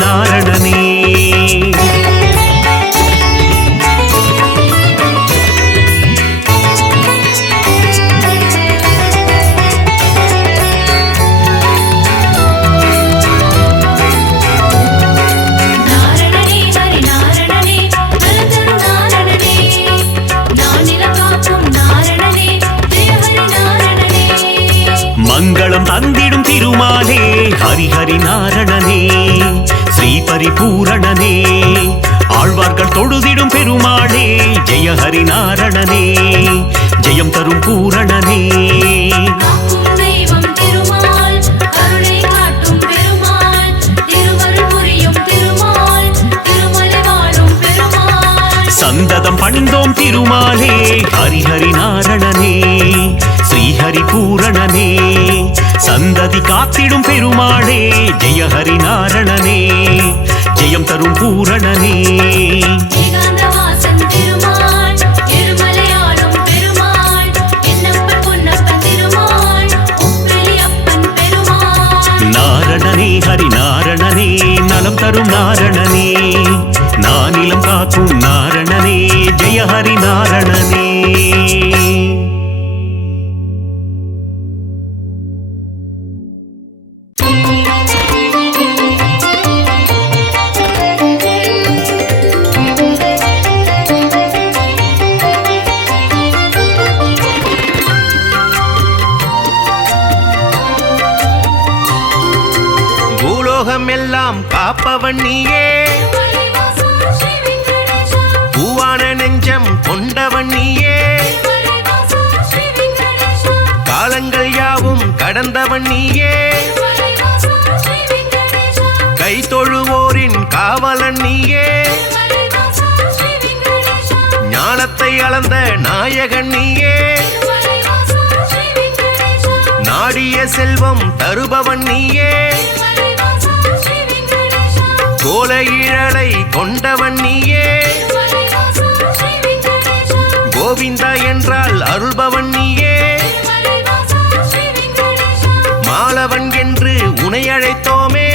ஹரிஹரி நாரணனே ஸ்ரீ பரிபூரணனே ஆழ்வார்கள் தொழுதிடும் பெருமாளே ஜெய ஹரி நாரணனே ஜெயம் தரும் பூரணனே சந்ததம் பணிந்தோம் திருமாலே ஹரிஹரி நாரணனே ஸ்ரீஹரி பூரணனே சந்ததி காத்திடும் பெருமாளே ஜெய ஹரி நாரணனே ஜெயம் தரும் பூரணனே நாரணனே ஹரி நாரணனே நலம் தரும் நாரணனே நானிலம் காக்கும் நாரணனே ஜெய ஹரி நாரணனே பூலோகம் எல்லாம் காப்பவன் நீயே, பூவான நெஞ்சம் கொண்டவன் நீயே, காலங்கள் யாவும் கடந்தவன் நீயே, கை தொழுவோரின் காவலன் நீயே, ஞானத்தை அளந்த நாயகன் நீயே, நாடிய செல்வம் தருபவன் நீயே, கோல ஈழலை கொண்டவன் நீயே, கோவிந்தா என்றால் அருள்பவன் நீயே, மாலவன் என்று உனை அழைத்தோமே,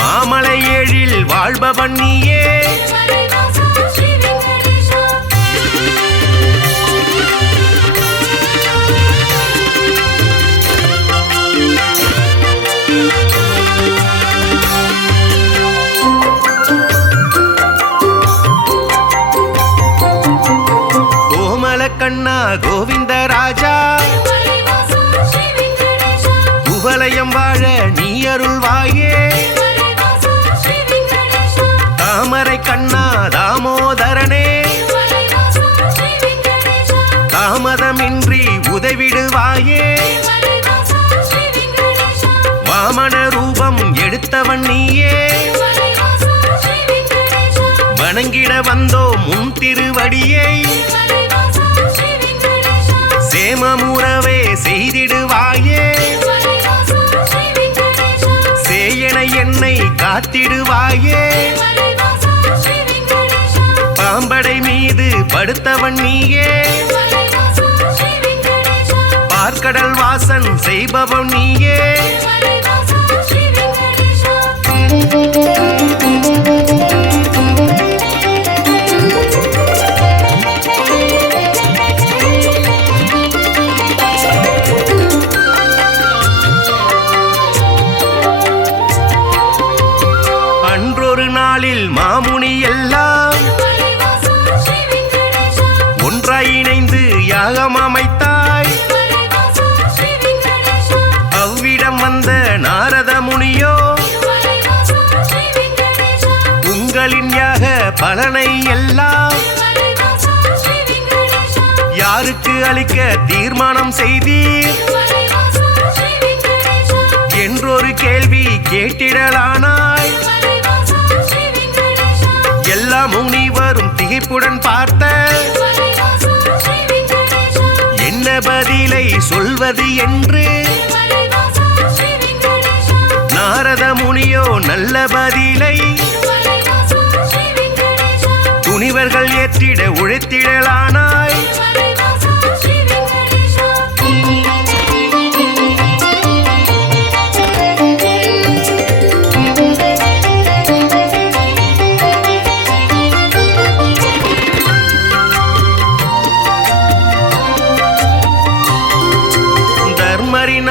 மாமலை ஏழில் வாழ்பவன் நீயே, கண்ணா கோவிந்த ராஜா, குவலயம் வாழ நீ அருள்வாயே, தாமரை கண்ணா தாமோதரனே, தாமதமின்றி உதவிடுவாயே, வாமன ரூபம் எடுத்தவன் நீயே, வணங்கிட வந்தோ முன் திருவடியை, சேமமுறவே செய்திடுவாயே, சேயன என்னை காத்திடுவாயே, பாம்படை மீது படுத்தவன் நீயே, பார்க்கடல் வாசன் செய்பவன் நீயே, மாமுனி எல்லாம் ஒன்றாய் இணைந்து யாகம் அமைத்தாய், அவ்விடம் வந்த நாரத முனியோ உங்களின் யாக பலனை எல்லாம் யாருக்கு அளிக்க தீர்மானம் செய்தீர் என்றொரு கேள்வி கேட்டிடலானாய், எல்லா முனிவரும் திகைப்புடன் பார்த்த என்ன பதிலை சொல்வது என்று நாரத முனியோ நல்ல பதிலை துணிவர்கள் ஏற்றிட உழைத்திடலானாய்,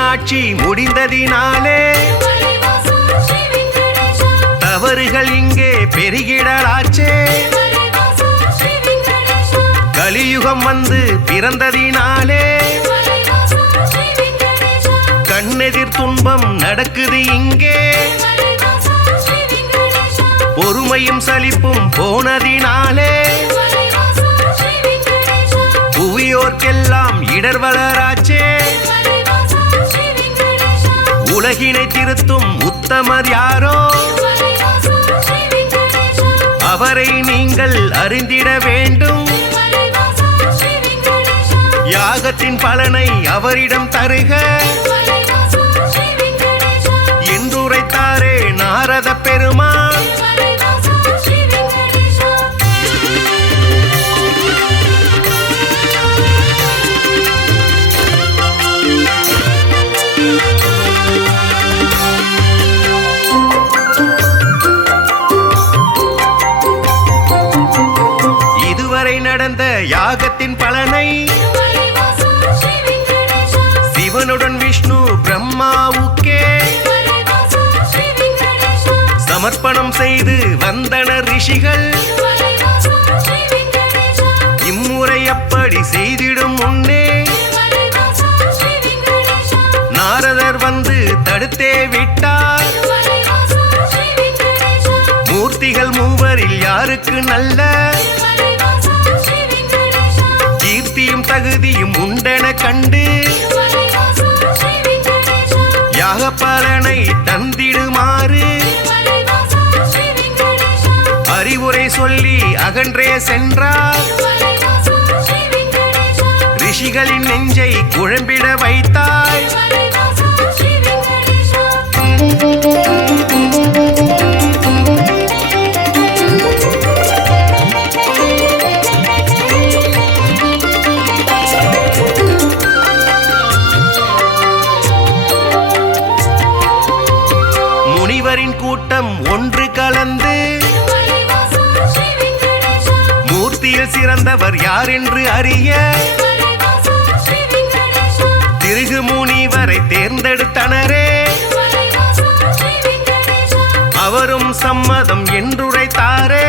ஆட்சி முடிந்ததினாலே தவறுகள் இங்கே பெருகிடலாச்சே, கலியுகம் வந்து பிறந்ததினாலே கண்ண கண்ணெதிர் துன்பம் நடக்குது இங்கே பொறுமையும் சலிப்பும் போனதினாலே புவியோர்க்கெல்லாம் இடர் வளராச்சே உலகினை திருத்தும் உத்தமர் யாரோ அவரை நீங்கள் அறிந்திட வேண்டும் யாகத்தின் பலனை அவரிடம் தருக என்றுரைத்தாரே நாரத பெருமான். இதுவரை நடந்த யாகத்தின் பலனை சிவனுடன் விஷ்ணு பிரம்மாவுக்கே சமர்ப்பணம் செய்து வந்தனர் ரிஷிகள். இம்முறை அப்படி செய்திடும் முன்னே நாரதர் வந்து தடுத்தே விட்டார். மூர்த்திகள் மூவரில் யாருக்கு நல்ல கீர்த்தியும் தகுதியும் உண்டென கண்டு யாகப்பலனை தந்திடுமாறு அறிவுரை சொல்லி அகன்றே சென்றார். ரிஷிகளின் நெஞ்சை குழம்பிட வைத்தாய். முனிவரின் கூட்டம் ஒன்று கலந்து மூர்த்தியில் சிறந்தவர் யார் என்று அறிய திருகு முனிவரை தேர்ந்தெடுத்தனரே. அவரும் சம்மதம் என்றுரைத்தாரே.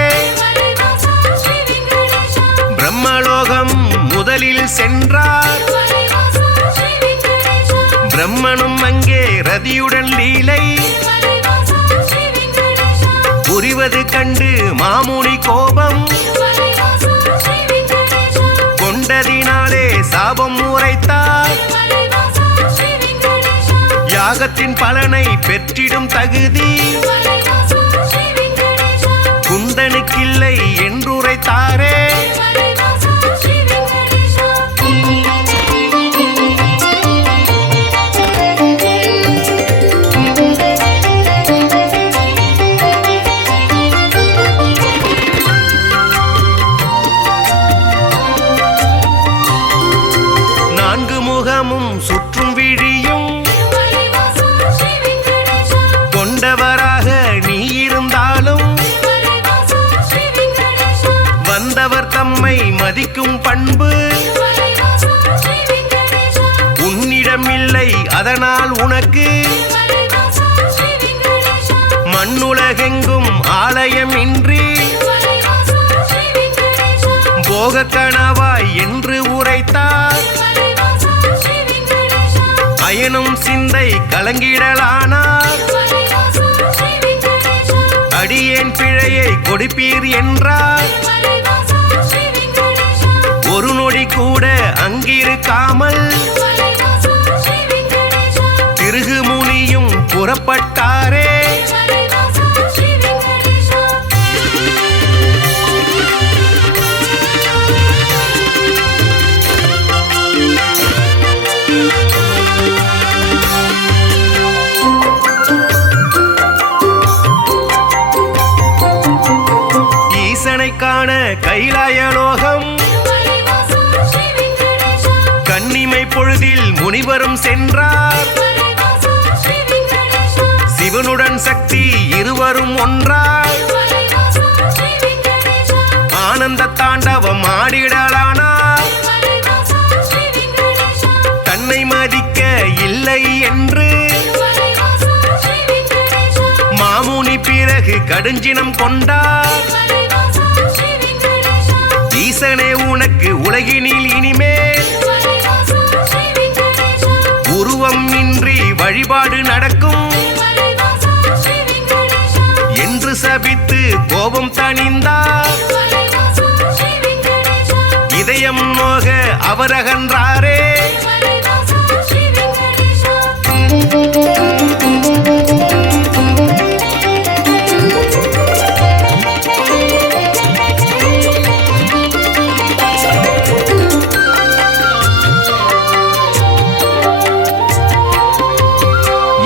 பிரம்மலோகம் முதலில் சென்றார். பிரம்மனும் அங்கே ரதியுடன் லீலை புரிவது கண்டு மாமுனி கோபம் கொண்டதினாலே சாபம் உரைத்தார். யாகத்தின் பலனை பெற்றிடும் தகுதி குந்தனுக்கில்லை என்றுரைத்தாரே. சுற்றும் விழியும் கொண்டவராக நீ இருந்தாலும் வந்தவர் தம்மை மதிக்கும் பண்பு உன்னிடமில்லை. அதனால் உனக்கு மண்ணுலகெங்கும் ஆலயம் இன்றி போக கணவாய் என்று உரைத்தார். அயனும் சிந்தை கலங்கிடலானார். அடியேன் பிழையை கொடுப்பீர் என்றார். ஒரு நொடி கூட அங்கிருக்காமல் திருகு முனியும் புறப்பட்டாரே. காண கைலாயலோகம் கன்னிமை பொழுதில் முனிவரும் சென்றார். சிவனுடன் சக்தி இருவரும் ஒன்றாய் ஆனந்த தாண்டவம் ஆடிடலானார். தன்னை மதிக்க இல்லை என்று மாமுனி பிறகு கடுஞ்சினம் கொண்டார். ஈசனே உனக்கு உலகினில் இனிமேல் உருவம் இன்றி வழி வழிபாடு நடக்கும் என்று சபித்து கோபம் தணிந்தார். இதயம் நோக அவரகன்றாரே.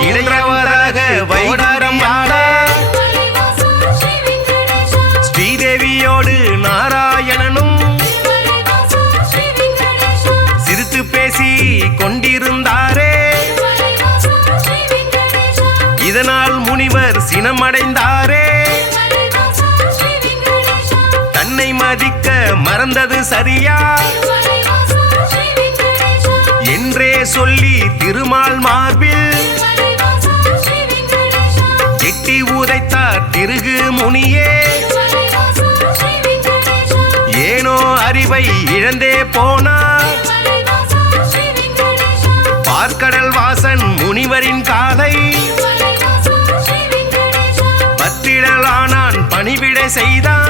இளையவராக வைடாரம் ஆட ஸ்ரீதேவியோடு நாராயணனும் சிரித்து பேசி கொண்டிருந்தாரே. இதனால் முனிவர் சினமடைந்தாரே. தன்னை மதிக்க மறந்தது சரியா என்றே சொல்லி திருமால் மார்பில் எட்டி உதைத்தார் திருகு முனியே. ஏனோ அறிவை இழந்தே போனார். பார்க்கடல் வாசன் முனிவரின் காலை பத்திடலானான், பணிவிட செய்தான்.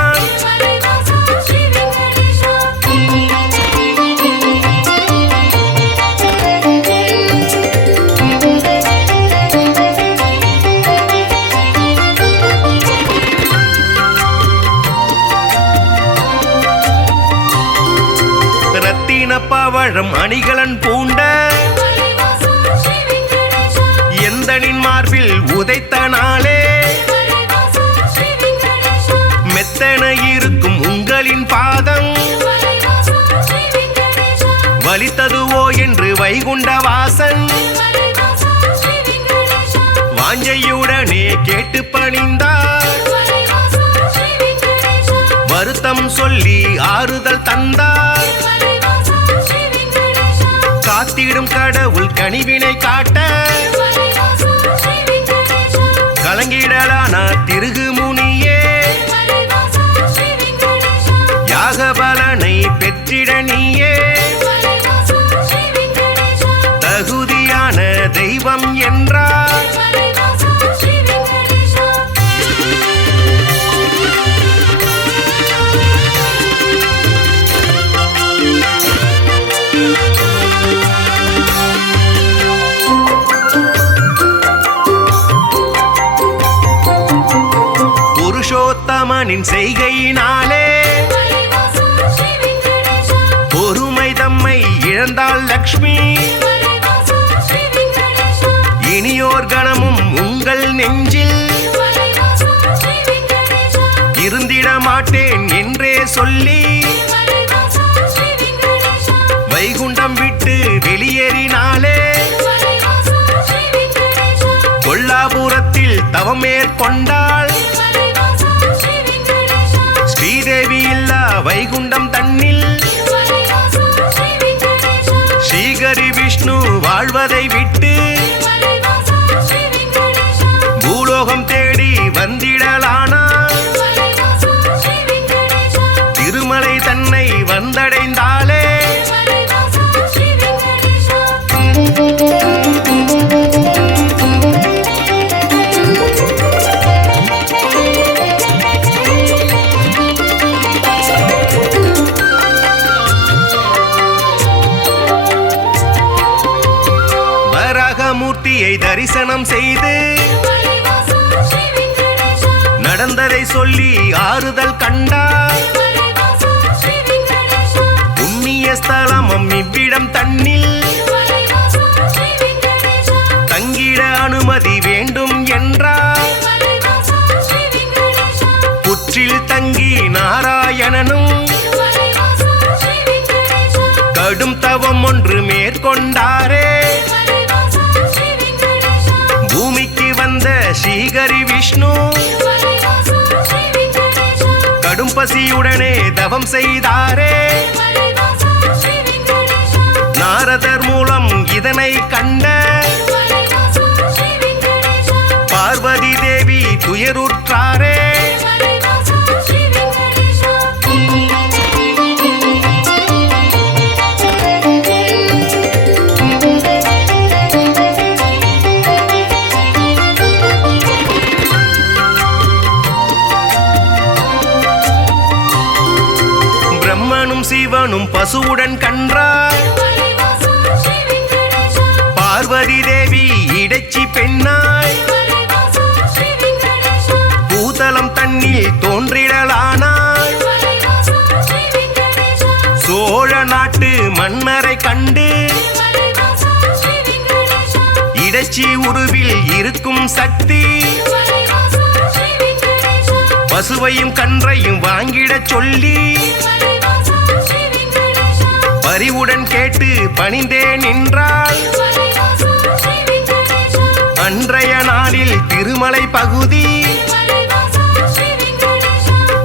பவழம் அணிகலன் பூண்ட எந்தனின் மார்பில் உதைத்த நாளே மெத்தன இருக்கும் உங்களின் பாதம் வலித்ததுவோ என்று வைகுண்ட வாசன் வாஞ்சையுடனே கேட்டு பணிந்தார். வருத்தம் சொல்லி ஆறுதல் தந்தார். காத்திடும் கடவுள் கனிவினை காட்ட கலங்கிடலானா திருகு முனியே. யாக பலனை பெற்றிட நீயே தகுதியான தெய்வம் என்றார். புருஷோத்தமனின் செய்கையினாலே பொறுமை தம்மை இழந்தாள் லக்ஷ்மி. இனியோர் கணமும் உங்கள் நெஞ்சில் இருந்திட மாட்டேன் என்றே சொல்லி வைகுண்டம் விட்டு வெளியேறினாலே. கொல்லாபுரத்தில் தவம் மேற்கொண்டாள். ஸ்ரீதேவி இல்லா வைகுண்டம் தன்னில் ஸ்ரீகரி விஷ்ணு வாழ்வதை விட்டு பூலோகம் தேடி வந்திடலானா. திருமலை தன்னை வந்தடைந்தாளே. மூர்த்தியை தரிசனம் செய்து நடந்ததை சொல்லி ஆறுதல் கண்டார். புண்ணிய ஸ்தலமும் இவ்விடம் தன்னில் தங்கிட அனுமதி வேண்டும் என்றார். புற்றில் தங்கி நாராயணனும் கடும் தவம் ஒன்று மேற்கொண்டாரே. பூமிக்கு வந்த ஸ்ரீகரி விஷ்ணு கடும் பசியுடனே தவம் செய்தாரே. நாரதர் மூலம் இதனை கண்ட பார்வதி தேவி துயருற்றாரே. பிரம்மனும் சிவனும் பசுவுடன் கன்றாய் பார்வதி தேவி இடைச்சி பெண்ணாய் பூதலம் தன்னில் தோன்றிடலானாய் சோழ நாட்டு மன்னரை கண்டு இடைச்சி உருவில் இருக்கும் சக்தி பசுவையும் கன்றையும் வாங்கிடச் சொல்லி பரிவுடன் கேட்டு பணிந்தே நின்றாள். அன்றைய நாளில் திருமலை பகுதி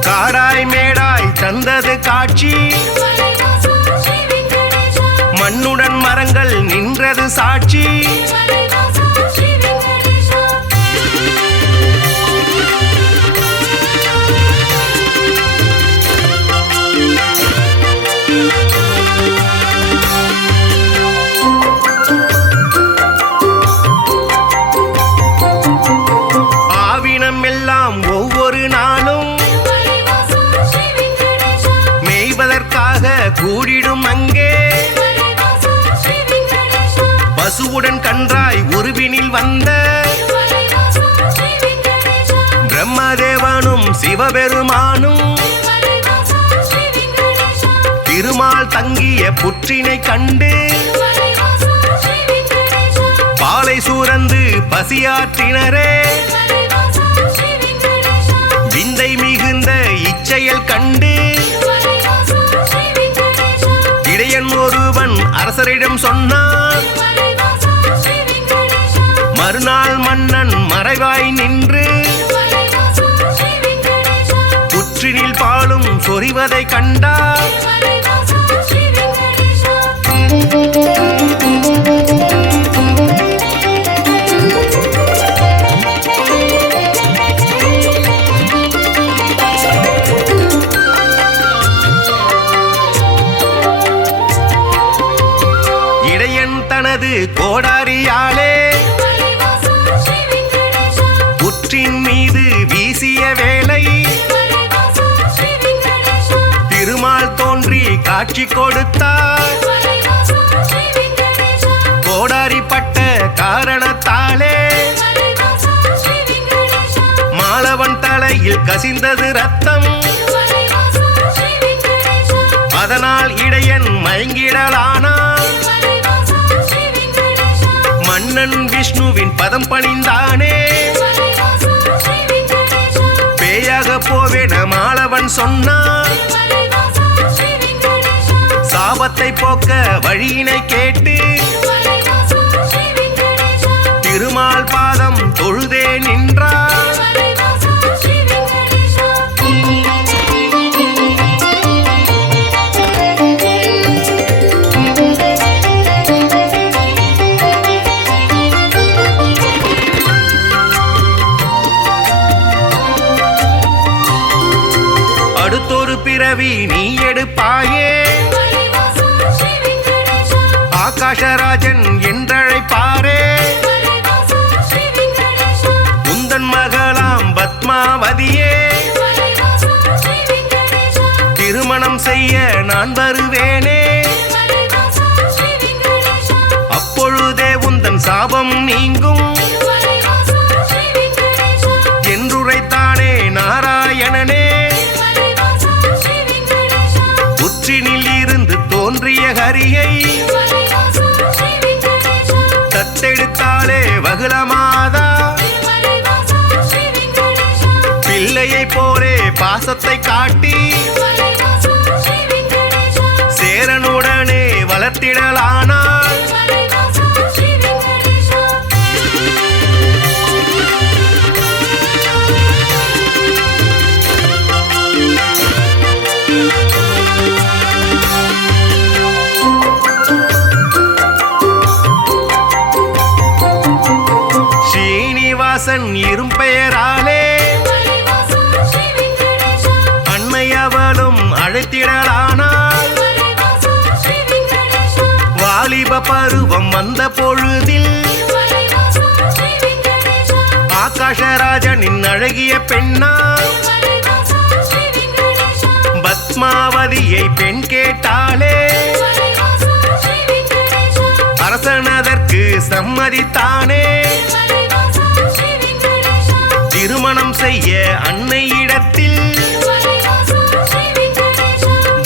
காடாய் மேடாய் தந்தது காட்சி. மண்ணுடன் மரங்கள் நின்றது சாட்சி. ஆவினம் எல்லாம் ஒவ்வொரு நாளும் மேய்வதற்காக கூடிடும் அங்கே. பசுவுடன் கன்றாய் உருவினில் வந்த பிரம்மதேவனும் சிவபெருமானும் திருமால் தங்கிய புற்றினை கண்டு பாலை சூரந்து பசியாற்றினரே. விந்தை மிகுந்த இச்செயல் கண்டு இடையன் ஒருவன் அரசரிடம் சொன்னான். மறுநாள் மன்னன் மறைவாய் நின்று புற்றினில் பாலும் சொரிவதை கண்டார். இடையன் தனது கோடாரியாலே புற்றின் மீது வீசிய வேளை திருமால் தோன்றி காட்சி கொடுத்தார். கோடாரிப்பட்ட காரணத்தாலே மாலவன் தலையில் கசிந்தது ரத்தம். அதனால் இடையன் மயங்கிடலானான். மன்னன் விஷ்ணுவின் பதம் பணிந்தானே. பேயாக போவேன மாலவன் சொன்னான். சாபத்தை போக்க வழியினை கேட்டு திருமால் பாதம் தொழுதே நின்றார். அடுத்தொரு பிறவி நீ எடுப்பாயே, ஆகாஷராஜன் என்றழைப்பாரே. உந்தன் மகளாம் பத்மாவதியே, திருமணம் செய்ய நான் வருவேனே. அப்பொழுதே உந்தன் சாபம் நீங்கும் என்றுரைத்தானே நாராயணனே. புற்றினில் இருந்து தோன்றிய ஹரியை தத்தெடுத்தாளே வகுளமாதா. பிள்ளையை போலே பாசத்தை காட்டி சேரனுடனே வளர்த்திடலானாள். ஸ்ரீனிவாசன் இரும்பெயராலே அன்னையவளும் அழைத்திடலானாள். வாலிப பருவம் வந்த பொழுதில் ஆகாஷராஜனின் அழகிய பெண்ணா பத்மாவதியை பெண் கேட்டாலே அரசனதற்கு சம்மதித்தானே திருமணம் செய்ய அன்னையிடத்தில்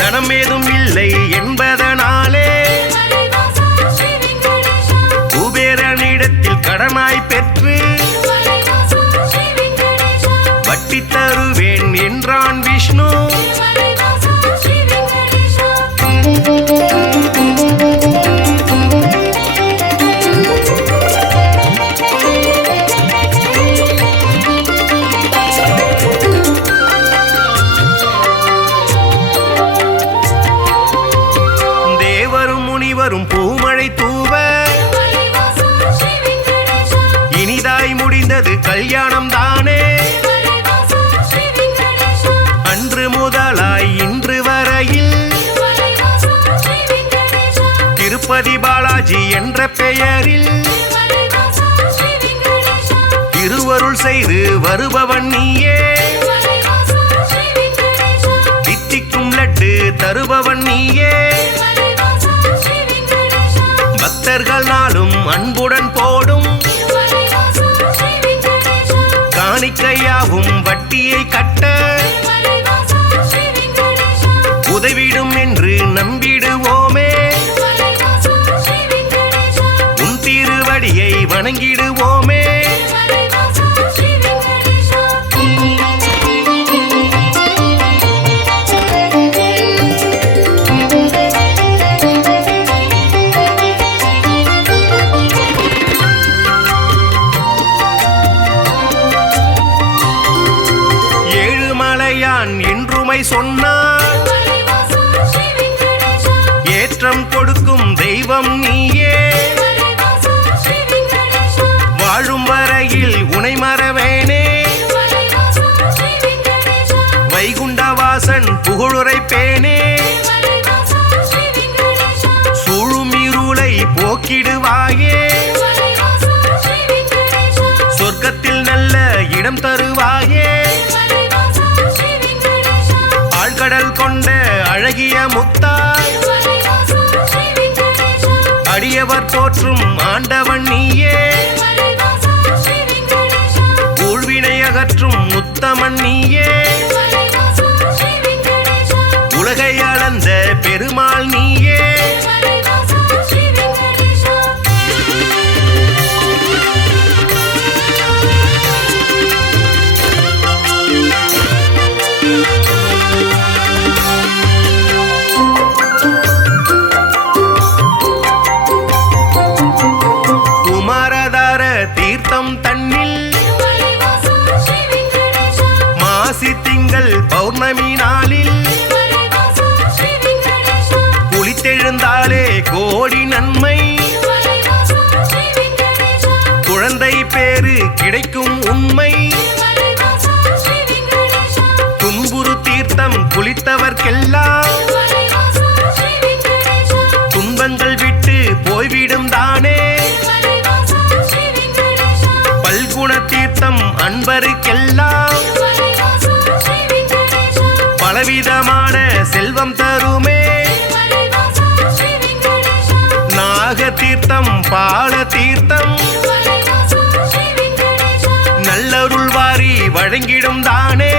தனம் ஏதும் இல்லை என்பதனாலே குபேரனிடத்தில் கடனாய் பெற்று வட்டி தருவேன் என்றான் விஷ்ணு. தேவரும் முனிவரும் பூமழை தூவ இனிதாய் முடிந்தது கல்யாணம் தானே. அன்று முதலாய் இன்று வரையில் திருப்பதி பாலாஜி என்ற பெயரில் திருவருள் செய்து வருபவன் நீயே. தித்திக்கும் லட்டு தருபவன் நீயே. பக்தர்கள் நாளும் அன்புடன் போடும் காணிக்கையாவும் வட்டியை கட்ட உதவிடும் என்று நம்பிடுவோமே. உன் திருவடியை வணங்கிடுவோமே. ஏழுமலையான் என்றுமை சொன்னார் ஏற்றம் கொடுக்கும் தெய்வம் நீயே. வாழும் வரையில் உனை மறவேனே. வைகுண்டவாசன் புகழுரைப்பேனே. சூழும் இருளை போக்கிடுவாயே. சொர்க்கத்தில் நல்ல இடம் தருவாயே. ஆழ்கடல் கொண்ட அழகிய முத்தாய் அடியவர் தோற்றும் ஆண்டவன் நீயே. ஊழ்வினை அகற்றும் முத்தமன் நீயே. உலகை அளந்த பெருமாள் நீயே. குமாரதார தீர்த்தம் தன்னில் மாசி திங்கள் பௌர்ணமி நாளில் குளித்தெழுந்தாலே கோடி நன்மை. குழந்தை பேரு கிடைக்கும் உண்மை. துன்புறு தீர்த்தம் குளித்தவர்க்கெல்லாம் துன்பங்கள் விட்டு போய்விடும் தானே. பல்குண தீர்த்தம் அன்பருக்கெல்லாம் பலவிதமான செல்வம் தருமே. நாக தீர்த்தம் பால தீர்த்தம் நல்லருள் வாரி வழங்கிடும் தானே.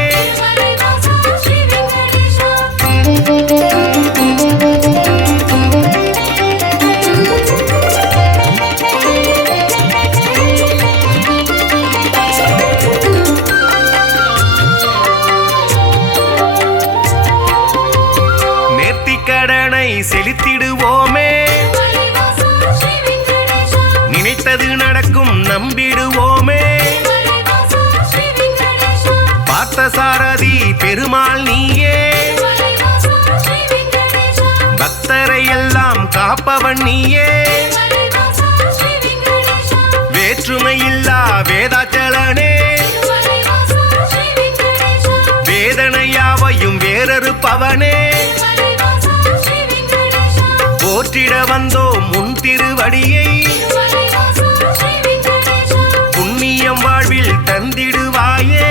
நேர்த்திக்கடனை செலுத்திடுவோமே. நினைத்தது நடக்கும் நம்பிடுவோமே. பார்த்தசாரதி பெருமாள் நீயே. பக்தரை எல்லாம் காப்பவன் நீயே. வேற்றுமையில்லா வேதாச்சலனே. வேதனையாவையும் வேறறுப்பவனே. போற்றிட வந்தோம் உன் திருவடியை. புண்ணியம் வாழ்வில் தந்திடுவாயே.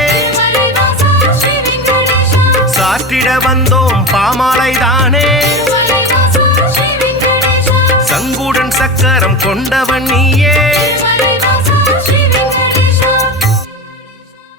சாற்றிட வந்தோம் பாமாலைதானே சங்குடன் சக்கரம் கொண்டவன் நீயே